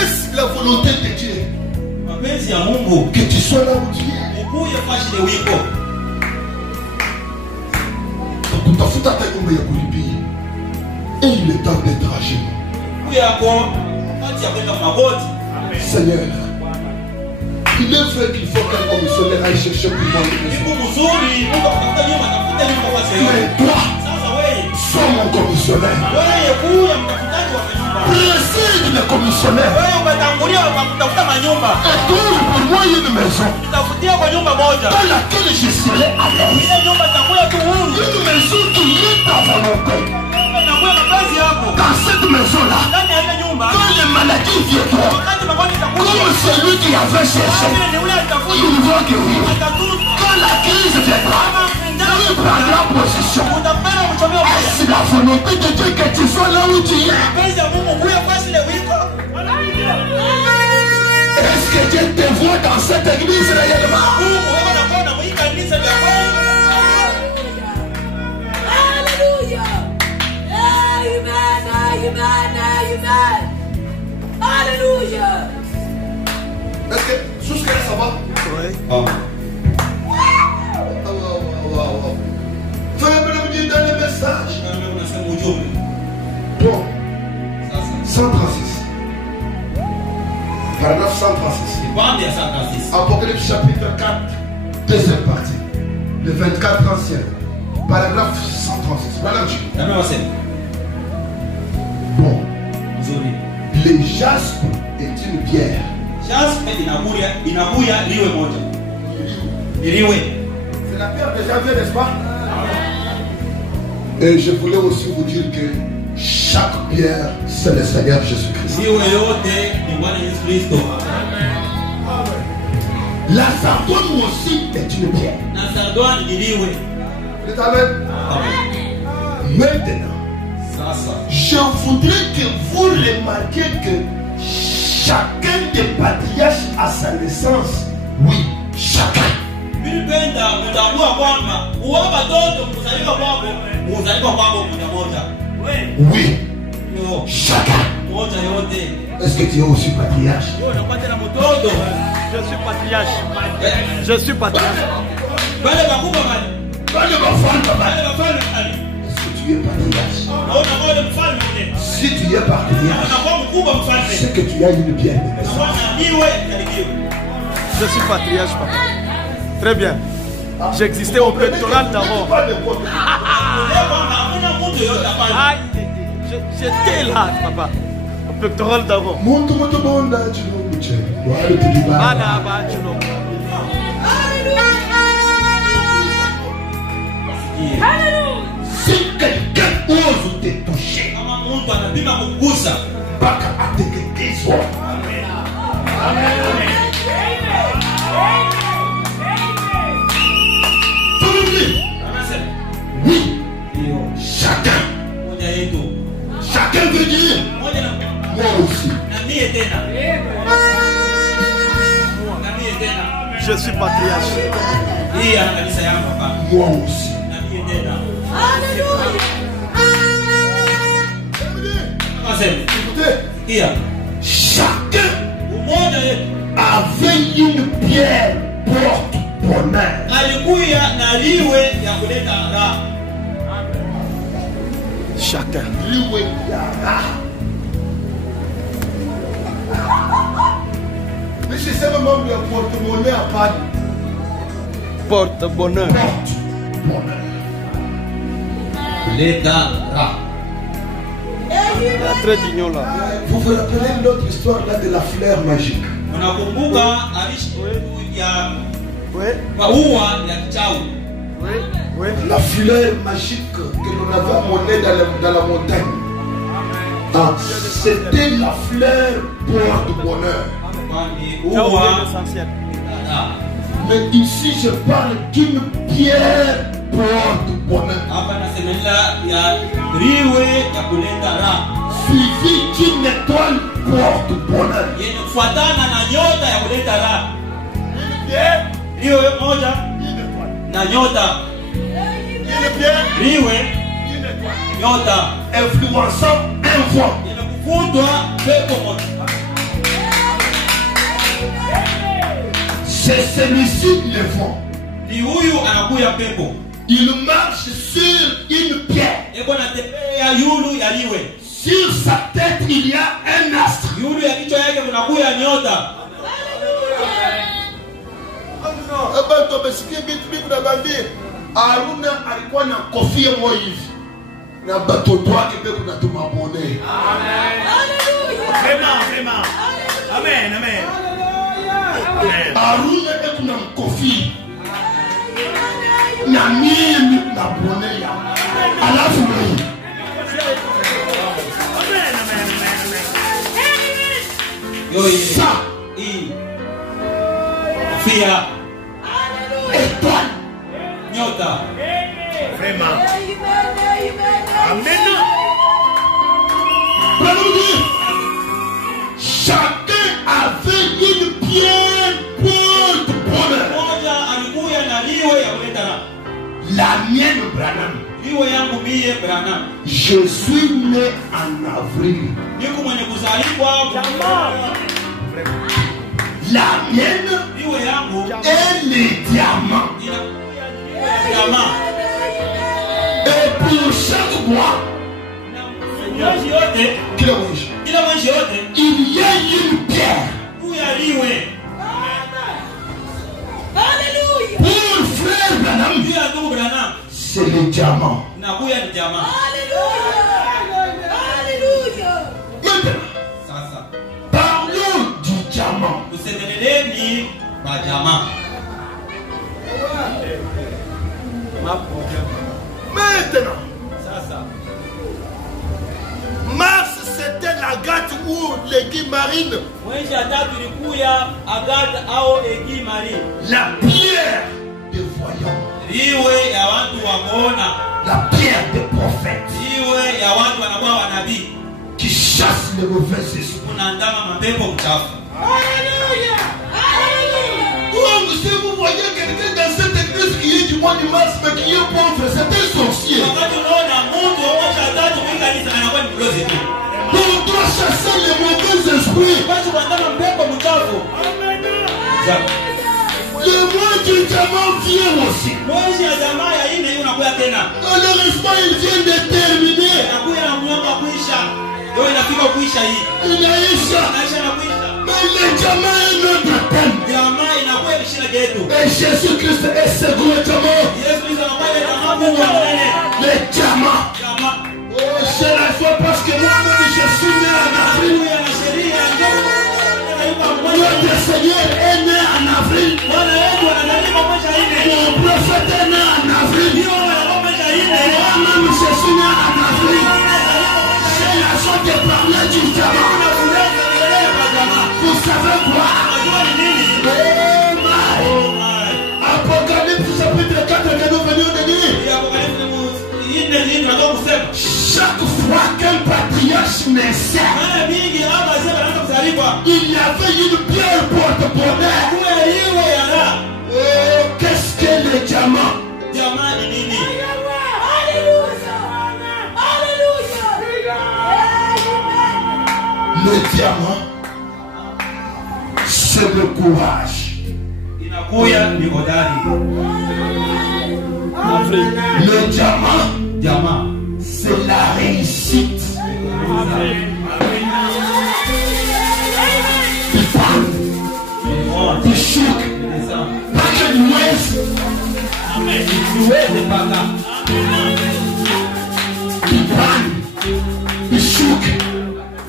Est-ce la volonté de Dieu? Mapenzi ya Mungu Que tu sois là où tu es. ukuye fashile wiko. Kutafuta nyumba ya kulipia. Et il est temps d'être âgé. Kuyako kati ya kwenda magoti. Seigneur, il est vrai qu'il faut qu'un commissionnaire aille chercher pour moi. Mais toi, sois mon commissionnaire. Précède le commissionnaire. Et trouve pour moi une maison dans laquelle je serai à l'aise. Une maison qui est ta volonté. Dans cette maison-là, quand les maladies viendront, comme celui qui avait cherché, il va guérir. Quand la crise viendra, il prendra position. Est-ce la volonté de Dieu que tu sois là où tu es? Est-ce que Dieu te voit dans cette église réellement? Alléluia. Est-ce que jusqu'à là ça va? Oui. Fais-moi me dire dans le message. Bon. 136. Paragraphe 136. Apocalypse chapitre 4, deuxième partie. Le 24 ancien. Paragraphe 136. Madame Dieu. Bon. Le jaspe est une pierre. Jaspe inabuya liwe moja. C'est la pierre de janvier, n'est-ce pas? Et je voulais aussi vous dire que chaque pierre, c'est le Seigneur Jésus-Christ. La sardoine aussi est une pierre. Maintenant, je voudrais que vous remarquiez que chacun des patriarches a sa naissance. Oui, chacun. Oui, chacun. Est-ce que tu es aussi patriarche? Je suis patriarche. Je suis patriarche. Est-ce que tu es patriarche? Si tu es patriarche, c'est que tu as une bien de naissance. Je suis patriarche, papa. Très bien. J'existais au pectoral d'abord. J'étais là, papa. Au pectoral d'abord. Si quelqu'un ose te toucher, Baka a décrété soit. Amen. Oui, chacun. Chacun veut dire moi aussi. Je suis patriarche. Moi aussi. Écoutez, chacun avait une pierre porte-bonheur. Chacun. Mais c'est seulement le porte-monnaie à part. Porte-bonheur. Porte-bonheur. Très d'union là. Vous vous rappelez l'autre histoire là de la fleur magique? La fleur magique que l'on avait amenée dans la montagne. Ah, c'était la fleur porte bonheur. Mais ici je parle d'une pierre porte bonheur. Suivi d'une étoile porte bonheur. Influençant un vent. C'est celui-ci le vent. Il marche sur une pierre. Sur sa tête il y a un astre. Aruna alikuwa na kofia moja hivi na batoto wake pia kuna tumabone. Amen. Aruna kuna mkofia na mimi na bone ya. Alafu mimi. Ça. Fia. Étoile. Nyota. Vraiment. Amen. Chacun avait une pierre pour bonheur. La mienne, Branham. Je suis né en avril. La mienne est le diamant. Et pour chaque mois, il y a une pierre. Pour frère Branham, c'est le diamant. Maintenant, parlons du diamant. Maintenant, Mars c'était la gâte ou l'aiguille marine. La pierre des voyants. La pierre des prophètes. Qui chasse les mauvais esprits. Si vous voyez quelqu'un dans cette église qui est du mois de mars mais qui est pauvre, c'est un sorcier. On doit chasser les mauvais esprits. Le mois du diamant vient aussi. Malheureusement, il vient de terminer. Il a mais le diamant est notre thème. Et Jésus-Christ est ce gros diamant. Le diamant. C'est la foi parce que moi-même je suis né en avril. Notre Seigneur est né en avril. Mon prophète est né en avril. Moi-même je suis né en avril. C'est la chose de parler du diamant. Vous savez quoi? Oh my. Apocalypse chapitre 4 que nous venons de dire. Chaque fois qu'un patriarche naissait, il y avait une pierre porte-bonheur. Oh, qu'est-ce que le diamant? Le diamant, c'est le courage. Le diamant, c'est la réussite. Du choc, pas que du ouest. Du choc,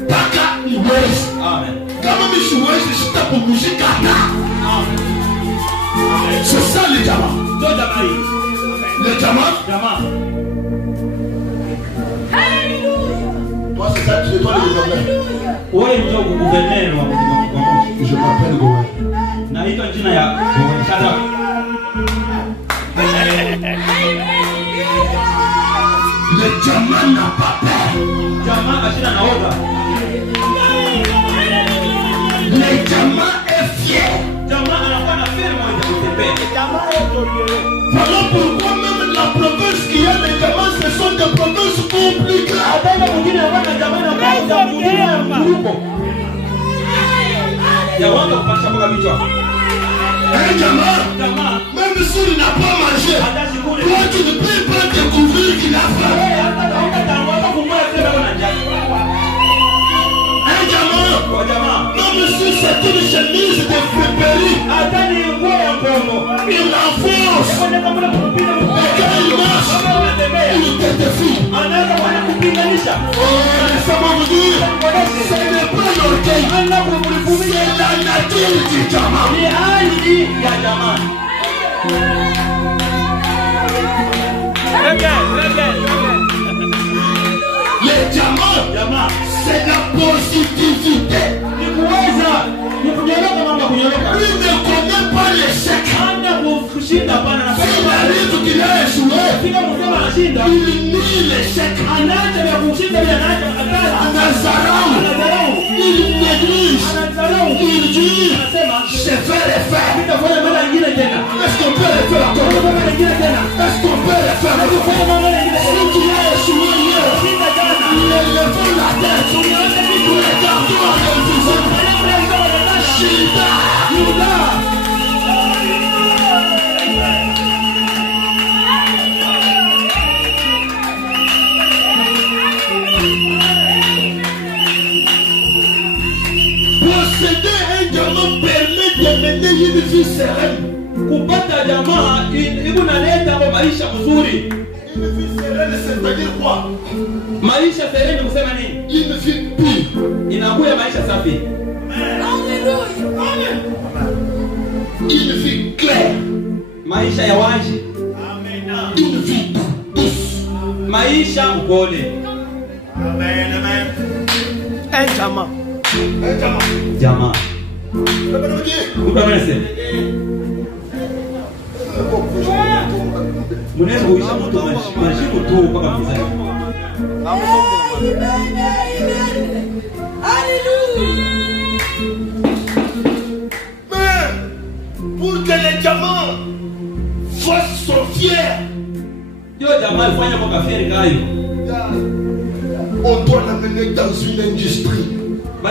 pas que du ouest. Kama mishuwezi sitapo muzikana. C'est ça le diamant. Le diamant. Toi, c'est ça, c'est toi le gouverneur. Je m'appelle Gouverneur. Le diamant n'a pas peur. Le diamant est fier. Voilà pourquoi même la province qui a les diamants, ce sont des provinces compliquées. Un diamant, même s'il n'a pas mangé, toi tu ne peux pas découvrir qu'il a faim. Un diamant, même si c'est une chemise de fripperie, il enfonce. Et quand il marche, il te défie. Laissez-moi vous dire, ce n'est pas l'orgueil, c'est la nature du diamant. Les diamants, c'est la positivité. Il ne connaît pas l'échec. S'il arrive qu'il a échoué, il nie l'échec. Nazareth, il néglige. Il dit, je vais le faire. Est-ce qu'on peut le faire encore? Est-ce qu'on peut le faire encore? Si tu as échoué hier, levons la tête. Regardons à l'horizon. Chita. Posséder un diamant permet de mener une vie sereine. Kupata jamaa inaleta maisha mzuri. Une vie sereine, c'est-à-dire quoi? Maisha sereine kusema nini? Une vie pure. Inakuwa maisha safi. Amen. Une vie claire. Maisha ya wazi. Amen. Une vie douce. Maisha upole. Amen. Amen. Un jamaa. Un jamaa. Jamaa. Mnaweza kuisha mtu mashiko tu mpaka mzee. Mais pour que les diamants soient fiers, on doit l'amener dans une industrie où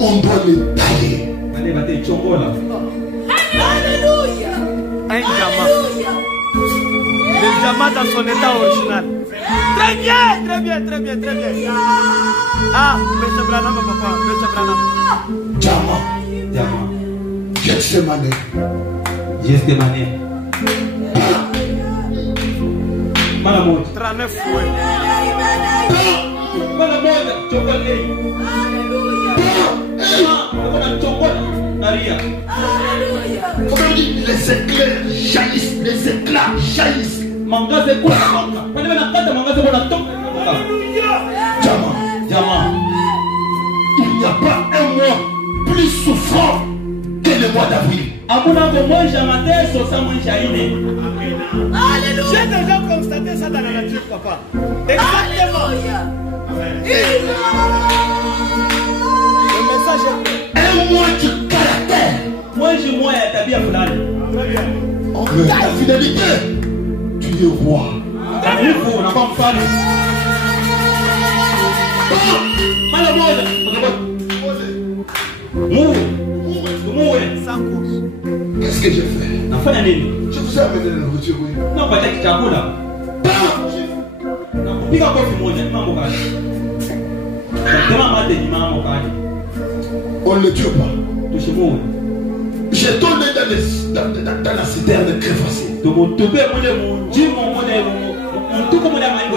on doit les tailler. Alléluia. Un diamant. Le diamant dans son état original. Très bien, très bien, très bien, très bien. Ah, M. Branham, papa, M. Branham. Diamant. Diamant. Gethsemane. Gethsemane. Malamot. 39 fouets. Malamot, chocolat. Alléluia. Comment on dit? Les éclairs jaillissent, les éclats jaillissent. Diamant. Il n'y a pas un mois plus souffrant que le mois d'avril. J'ai déjà constaté ça dans la nature, papa. Exactement. Le message est un mois de caractère. Moi, j'ai moins tabia fulani. Ta fidélité, tu es roi. On n'a pas femme. Qu'est-ce que j'ai fait? Je vous ai amené la nourriture, oui. Non, pas de chakula. Nakupiga kofi moja ni mambo gani? Kama mate ni mambo gani? On ne tue pas. Tushimue. J'ai tourné dans la citerne crévassée. Donc on te fait mon jimo mon tout comme la main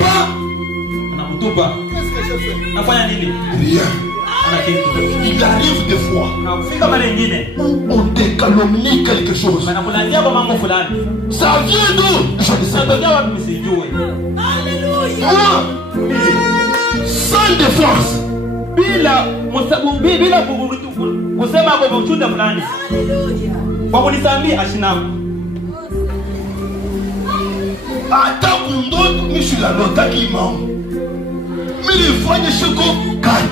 pas. On a tout pas. Qu'est-ce que j'ai fait? Nafanya nini? Rien. Il arrive des fois, on te calomnie quelque chose. Ça vient d'où? Je ne sais pas. Alléluia. Sans défense. Attends qu'on donne, mais je suis la nota qui ment. Mais les fois de choco gagne.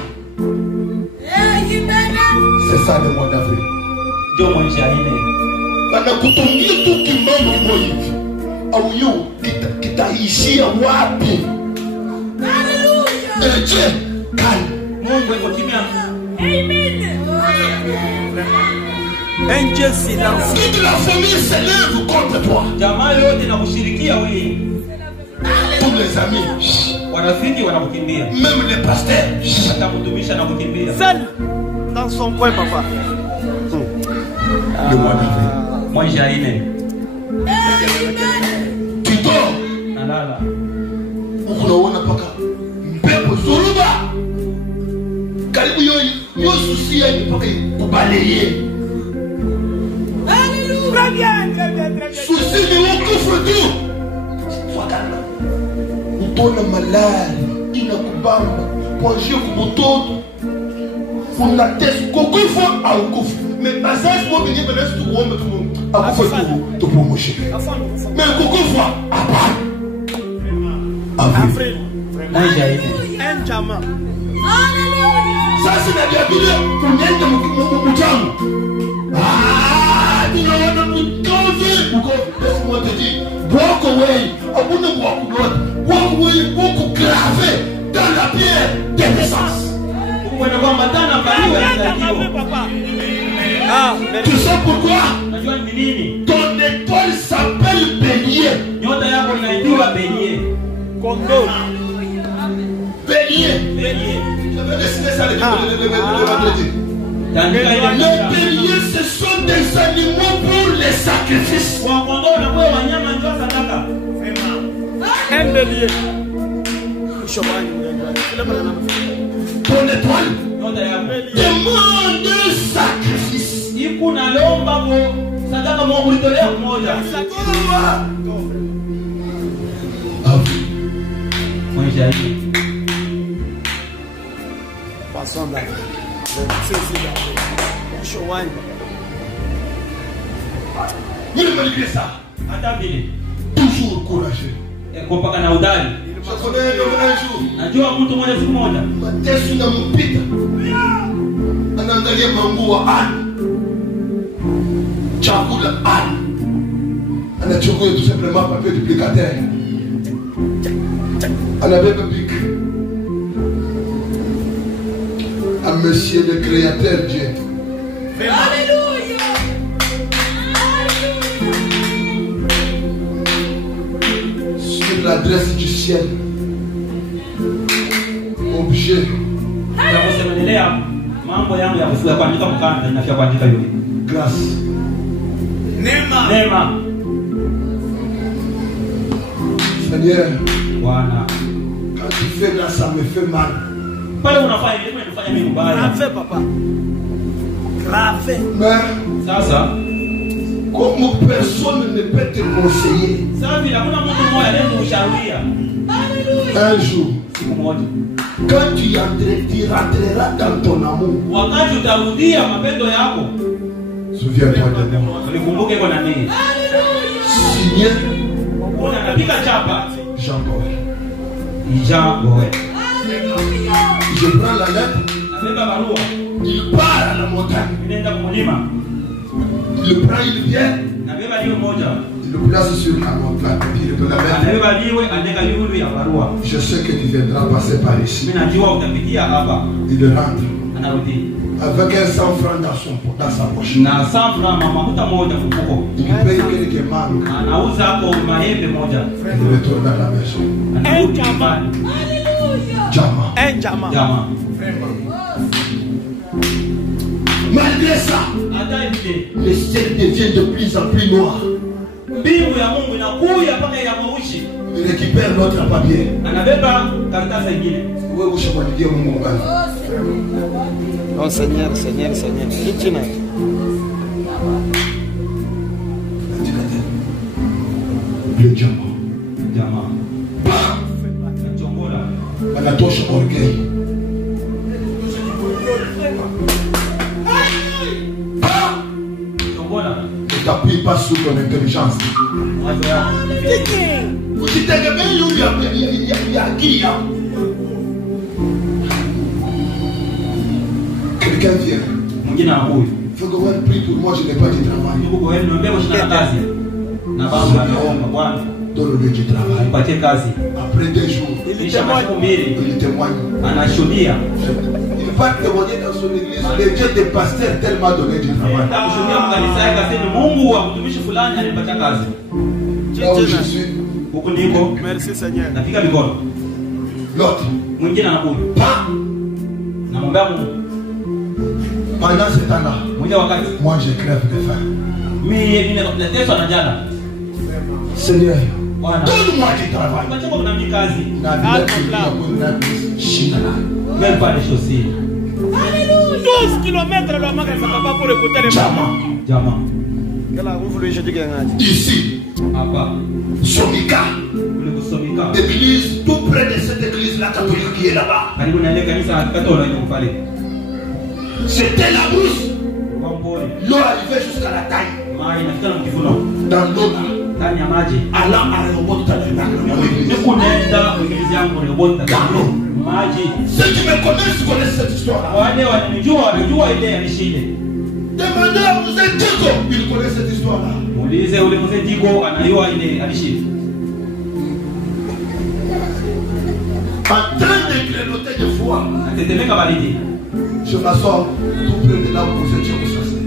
C'est ça le mois d'avril. Anakutumia tu kimamo moivi. Au yo kitaishia wapi? Alléluia. Dieu gagne. Mungu yuko kimya. Amen. Un Dieu silence. Toute la famille s'élève contre toi. Jamaa yote inakushirikia wewe. Tous les amis. Warafiki wanakukimbia. Même les pasteurs. Atakutumisha na kukimbia. Seul dans son coin papa. Le mois d'avril. Moi j'ai aimé. Tu dors. Nalala. Unaona paka. Mpepo zuruba. Karibu yo souci ni paka kubalayer. Très bien, très bien, très bien. Souci de l'eau couvre tout. Wakana. Utona malari, inakubamba, ponjio kubutoto. Una test kokufa au kufa. Mais asas mo bingi benes tu wombe tu mo. Akufa tu promotion. Mais kokufa apa. Avril. Moi j'ai aimé. Un diamant. Alléluia. Ça c'est la Bible pour n'être mutangu. Tunaona mkozi laisse-moi te dire walk away abuna walk away beaucoup gravé dans la pierre des naissances. Tu sais pourquoi? Ton étoile s'appelle Bélier. Bélier. Je vais dessiner ça le vendredi. Les béliers, ce sont des animaux pour les sacrifices. Un bélier. Ton étoile demande un sacrifice. Passons là. Malgré ça, toujours courageux. Je connais un jour. Matesu na mpita. Anaangalia manguo wa ani. Chakula ani. Anachukua tout simplement papier duplicateur. Anabeba pic. À Monsieur le Créateur Dieu. Alléluia. Sur l'adresse du ciel. Objet. Grâce. Nema. Seigneur. Voilà. Quand tu fais là, ça me fait mal. Grave, papa. Grave. Mais ça. Comment personne ne peut te conseiller? Un jour, quand tu rentreras dans ton amour, souviens-toi de moi. Signé Jean Goël. Je prends la lettre. Il part à la montagne. Il prend une pierre. Il le place sur la montagne. Il peut la mettre. Je sais que tu viendras passer par ici. Il rentre. Avec un 100 francs dans sa poche. Il paye quelques manques. Il retourne dans la maison. Un diamant. Malgré ça, le ciel devient de plus en plus noir. Il récupère l'autre papier. Oh Seigneur, Seigneur, Seigneur. Le diamant. La touche orgueil. Ne t'appuie pas sur ton intelligence. Quelqu'un vient. Faut que vous prie pour moi, je n'ai pas de travail. Dans le lieu du travail. Après 2 jours, il témoigne. Il va témoigner dans son église. Le Dieu des pasteurs tellement donné du travail. Là où je suis. Merci Seigneur. L'autre. Pendant ce temps-là, moi je crève de faim. Seigneur, donne-moi du travail. Même pas les chaussures. 12 km le matin, ça va pas pour écouter les Diamant. Ici, Somika, église tout près de cette église-là catholique qui est là-bas. C'était la brousse. L'eau arrivait jusqu'à la taille. Dans l'eau là. Allant à l'aéroport ceux qui me connaissent cette histoire-là. Demandez à Mzee Diko, il connaît cette histoire-là. En train de grignoter de foi, je m'assois tout près de là où Mzee Diko s'assied.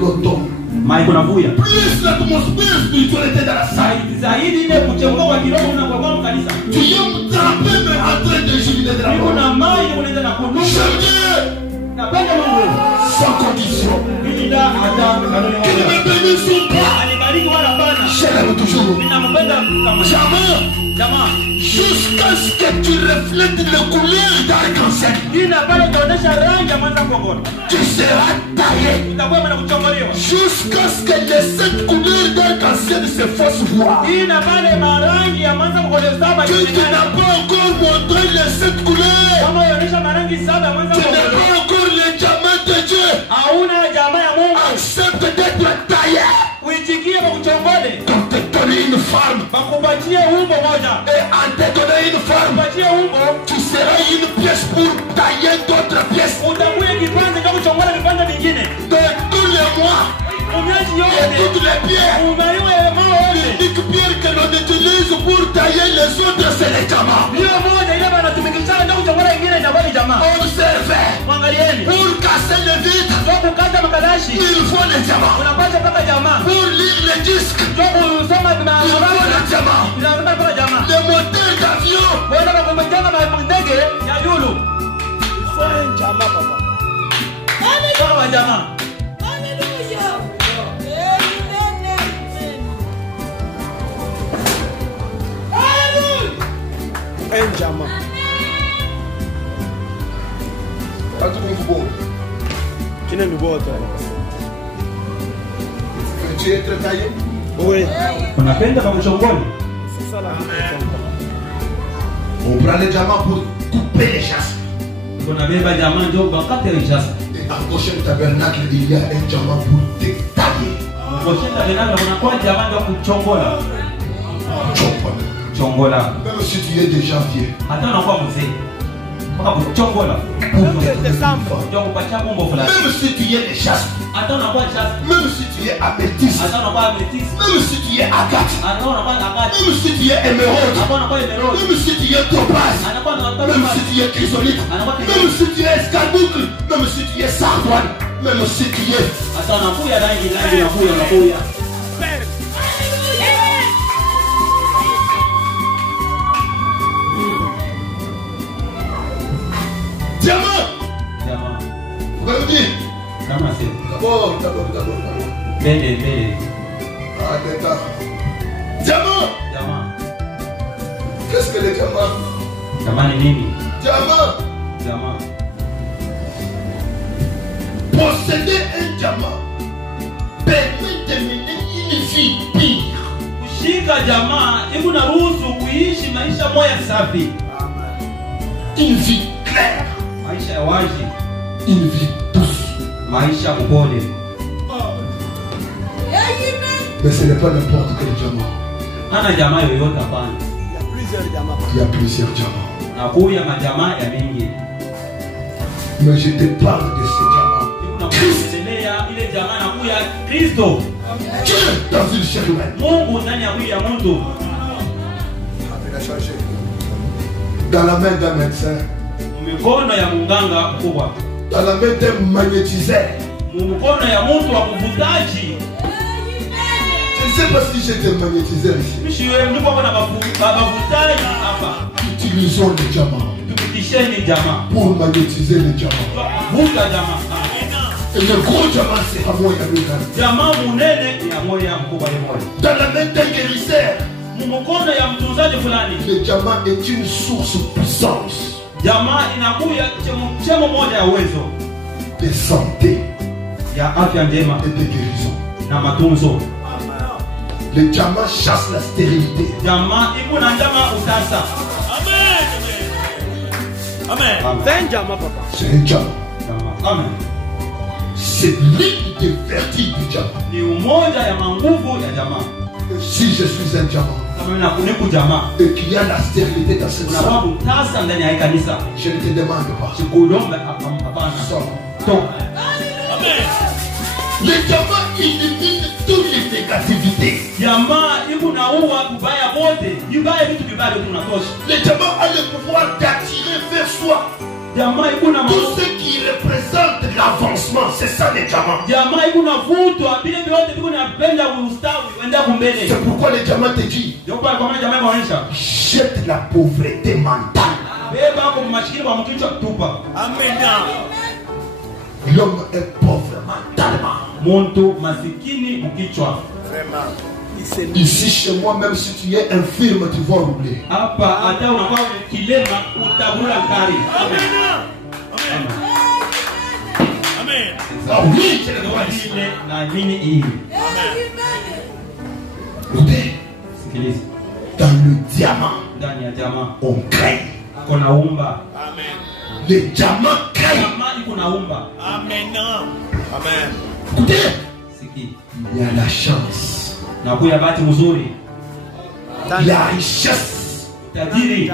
L'automne. Plus l'atmosphère spiritualité dans la salle. Tu es trappé mais en train de jubiler de la mort. Sans condition. Qu'il me bénisse ou pas. Je l'aime toujours. Jamais. Jusqu'à ce que tu reflètes le couleur d'arc-en-ciel. Tu seras taillé. Jusqu'à ce que les 7 couleurs d'arc-en-ciel se fassent voir. Tu n'as pas encore montré les 7 couleurs. Tu n'as pas encore les diamants de Dieu. Accepte d'être taillé. Quand te donner une femme et en te donner une femme, tu seras une pièce pour tailler d'autres pièces. De tous les mois et toutes les pierres, l'unique pierre que l'on utilise pour tailler les autres, c'est les diamants. Observez, pour casser le vide, il faut les diamants. Pour lire les disques, il faut les diamants. Le moteur d'avion, un diamant. Qui n'est nouveau? Tu es très taillé? Oui. On appelle dans le chambon. C'est ça la vie. On prend les diamants pour couper les chasses. On avait pas diamant, donc dans 4 chasses. Et en prochain tabernacle, il y a un diamant pour te tailler. Au prochain tabernacle, on a quoi diamant pour chombola? Chombola. Même si tu es déjà vieux. Attends, on va vous chombola. Même si tu es les chasses. Attends, on va chasse. Même si tu es améthyste. Attends, on va améthyste. Même si tu es agate. Attends, on va agate. Même si tu es émeraude. Attends, on va émeraude. Même si tu es topaz. Même si tu es chrysolite. Même si tu es escarboucle. Même si tu es sardoine. Même si tu es. Attends, on va y Diamant. Vous pouvez me dire? D'abord. Bene. Ah, d'accord. Diamant. Diamant. Qu'est-ce que les diamants? Diamant ni nini? Diamant. Diamant. Posséder un diamant permet de mener une vie pire. Kushika diamant ikunaruhusu kuishi maisha moya safi. Une vie claire. Maisha ya wazi. Une vie douce. Maisha upole. Mais ce n'est pas n'importe quel diamant. Hana jamaa yoyote hapana. Il y a plusieurs diamants. Nakuya majamaa ya mingi. Mais je te parle de ce diamant. Kuendelea ile jamaa nakuya Kristo. Dieu dans une chair humaine. Mungu ndani ya mwili ya mtu. Dans la main d'un médecin. Mikono ya munganga mkubwa. Dans la main d'un magnétiseur. Mkono ya mtu wa kuvutaji. Je ne sais pas si j'ai des magnétiseurs ici. Mishiwe ndipo kuna bavutaji hapa. Utilisons les diamants. Tupitisheni jamaa. Pour magnétiser les diamants. Vuta jamaa. Et le gros diamant c'est à moi et à lui. Jamaa munene ya moyo mkubwa ya moyo. Dans la main d'un guérisseur. Mkono ya mtunzaji fulani. Le diamant est une source de puissance. Jamaa inakuya chemo moja ya uwezo. De santé. Ya afya njema et de guérison. Na matunzo. Le diamant chasse la stérilité. Jamaa iko na jamaa utasa. Amen. Amen. C'est un diamant, papa. C'est un diamant. Amen. C'est l'une des vertus du diamant. Ni umoja ya manguvu ya jamaa. Si je suis un diamant et qu'il y a la stérilité dans cette salle, je ne te demande pas. Amen. Le diamant élimine toutes les négativités. Le diamant a le pouvoir d'attirer vers soi tout ce qui représente l'avancement. C'est ça les diamants. C'est pourquoi les diamants te disent jette la pauvreté mentale. Amen. L'homme est pauvre mentalement. Ici chez moi, même si tu es infirme, tu vas rouler. Amen. Ah oui, c'est le droit ici. Dans le diamant, on crée. Amen. Le diamant crée. Amen. Amen. Écoutez, il y a la chance. La richesse. Amen.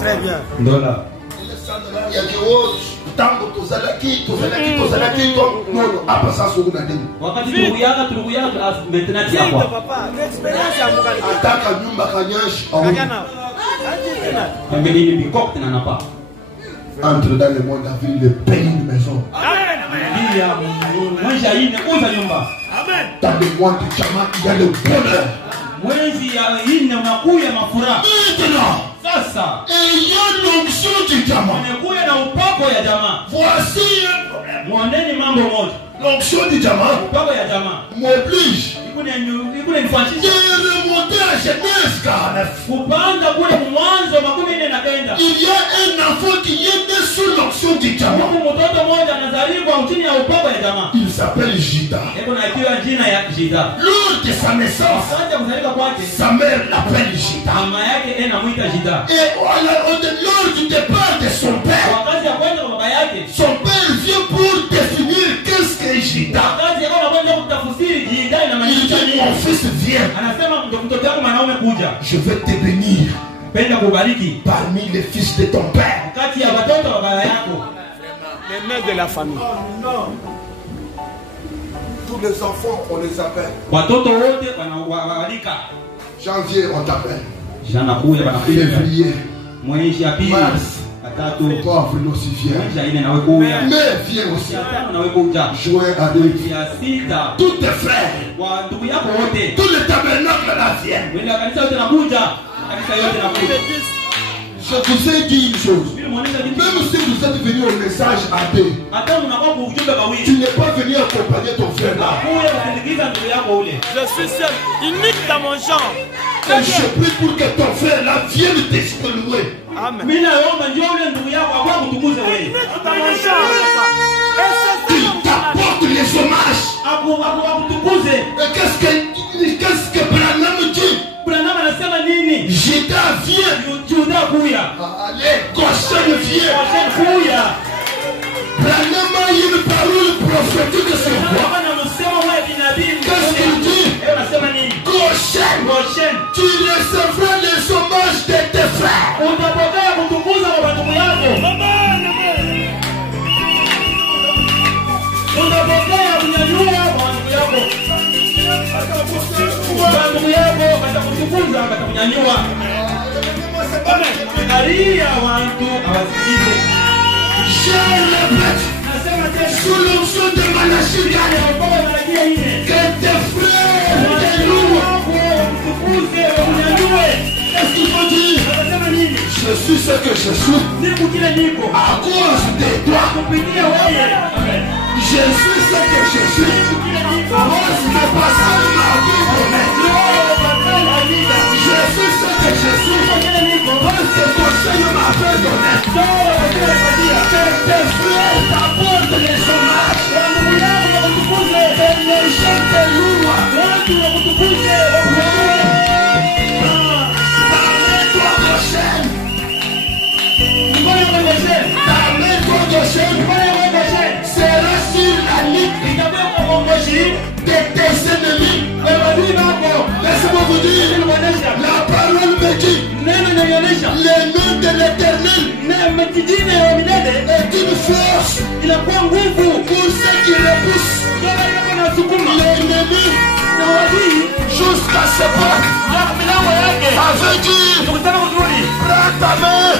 Très bien. Il y a des hautes. Tango tozalaki non apa sasa unadini wakati tulikuyaga maintenant hapa papa experience ya mukali ataka nyumba kanyashi angelini bikok tena napa entre dans le monde avec le pays de maison. Amen. Mwezi ya ine uza nyumba. Amen. Dans le monde du diamant il y a le bonheur. Mwezi ya ine unakuya mafuraha. Maintenant sasa il y a l'onction du diamant. Unakuya na upako ya jamaa. Voici un problème. Mwoneni mambo moja. L'onction du diamant upako ya jamaa m'oblige ikune nifuatisha de remonter à Genèse 49. Kupanda kule mwanzo 49. Il y a un enfant qui est né sous l'onction du diamant. Mtoto mmoja anazaliwa chini ya upako ya jamaa. Il s'appelle Judas. Hebu na kiwa jina ya Judas. Lors de sa naissance, sa mère l'appelle Judas. Mama yake anamuita Judas. Et lors du départ de son père, wakati ya kwenda kwa baba yake, son père vient pour définir qu'est-ce que Judas. Wakati ya kwenda kutafsiri Judas inamaanisha nini? Mon fils vient. Anasema mtoto wangu mwanaume kuja. Je vais te bénir. Penda kubariki parmi les fils de ton père. Wakati ya watoto wa baba yako. Les mères de la famille. Non. Tous les enfants, on les appelle. Watoto wote wanawalika. Janvier, on t'appelle. Janakuya wanakuja. Février. Mwezi ya pili. Mars. Atatu. Toi, avril aussi vient. Mwezi ya ine nawe kuya. Mai vient aussi. Ya tano nawe kuja. Juin arrive. Ya sita. Tous tes frères. Wa ndugu yako wote. Tous les tabernacles là viennent. Wenda kanisa yote nakuja. Kanisa yote nakuja. Je vous ai dit une chose. Même si vous êtes venu au message AB, tu n'es pas venu accompagner ton frère là. Je suis seul, unique dans mon genre. Et je prie pour que ton frère là vienne t'exclure. Amen. Il t'apporte les hommages. Et qu'est-ce que Branham dit? Judas vient. Allez, Goshen vient. Branham a une parole prophétique sur toi. Qu'est-ce qu'il dit? Goshen, tu recevras les hommages de tes frères. Je répète, sous l'onction de Malachie, que tes frères te louent. Qu'est-ce qu'il faut dire? Je suis ce que je suis à cause de toi. Je suis ce que je suis parce que Pascal m'a donné. Je suis ce que je suis parce que Pascal m'a donné. Que tes frères t'apportent les hommages. Et les gens te louent. Ramène-toi Goshen. Ramène-toi Goshen. Sera sur la ligne de tes ennemis. Laissez-moi vous dire, la parole me dit, le nom de l'Éternel est une force pour ceux qui le poussent. L'ennemi jusqu'à ce point avait dit, prends ta main,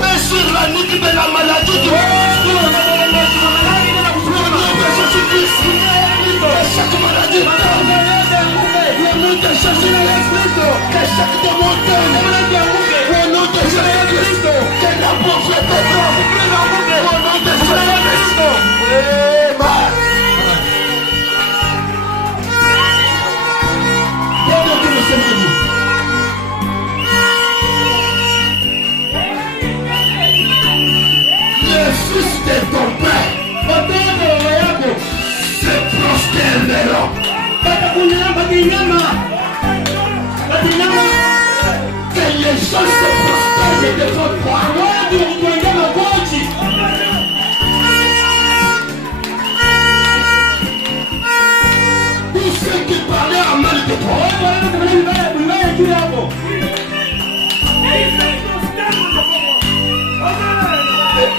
mets sur la nuque de la maladie du chaque maladie, le nom de Jésus-Christ, que chaque démon tombe, au nom de Jésus-Christ, que la pauvreté tombe, au nom de Jésus-Christ. Amen. Le fils de ton père se prosterneront. Que les gens se prosternent devant toi. Tous ceux qui parlaient en mal de toi.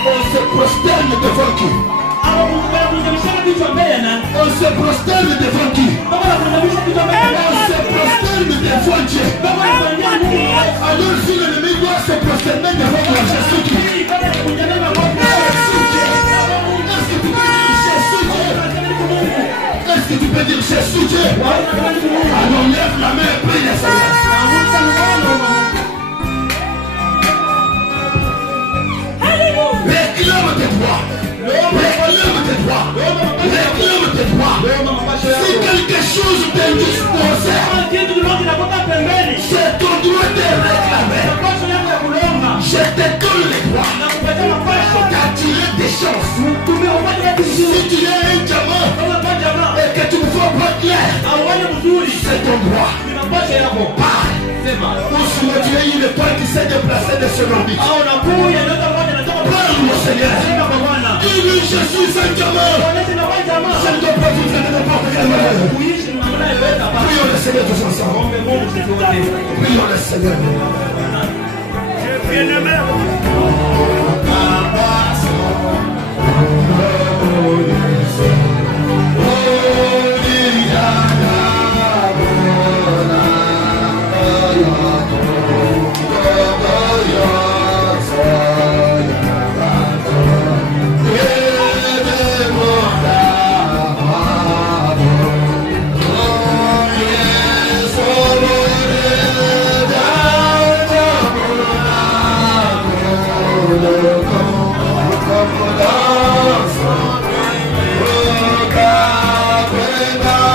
On se prosterne devant qui? On se prosterne devant qui? On se prosterne devant Dieu. Alors si l'ennemi doit se prosterner devant toi, je suis qui? Est-ce que tu peux dire je suis Dieu? Alors lève la main et prie le Seigneur. Réclame tes droits. Réclame tes droits. Réclame tes droits. Si quelque chose t'indisposé, c'est ton droit de réclamer. Je te donne les droits d'attirer des chances. Si tu es un diamant et que tu ne vois pas clair, c'est ton droit. Parle. Pour soulever une étoile qui s'est déplacée de ce orbite. Parle mon Seigneur. Dis-lui je suis un diamant. Je ne dois pas vivre de n'importe quelle manière. Prions le Seigneur tous ensemble. Prions le Seigneur. Bien-aimé. Amen.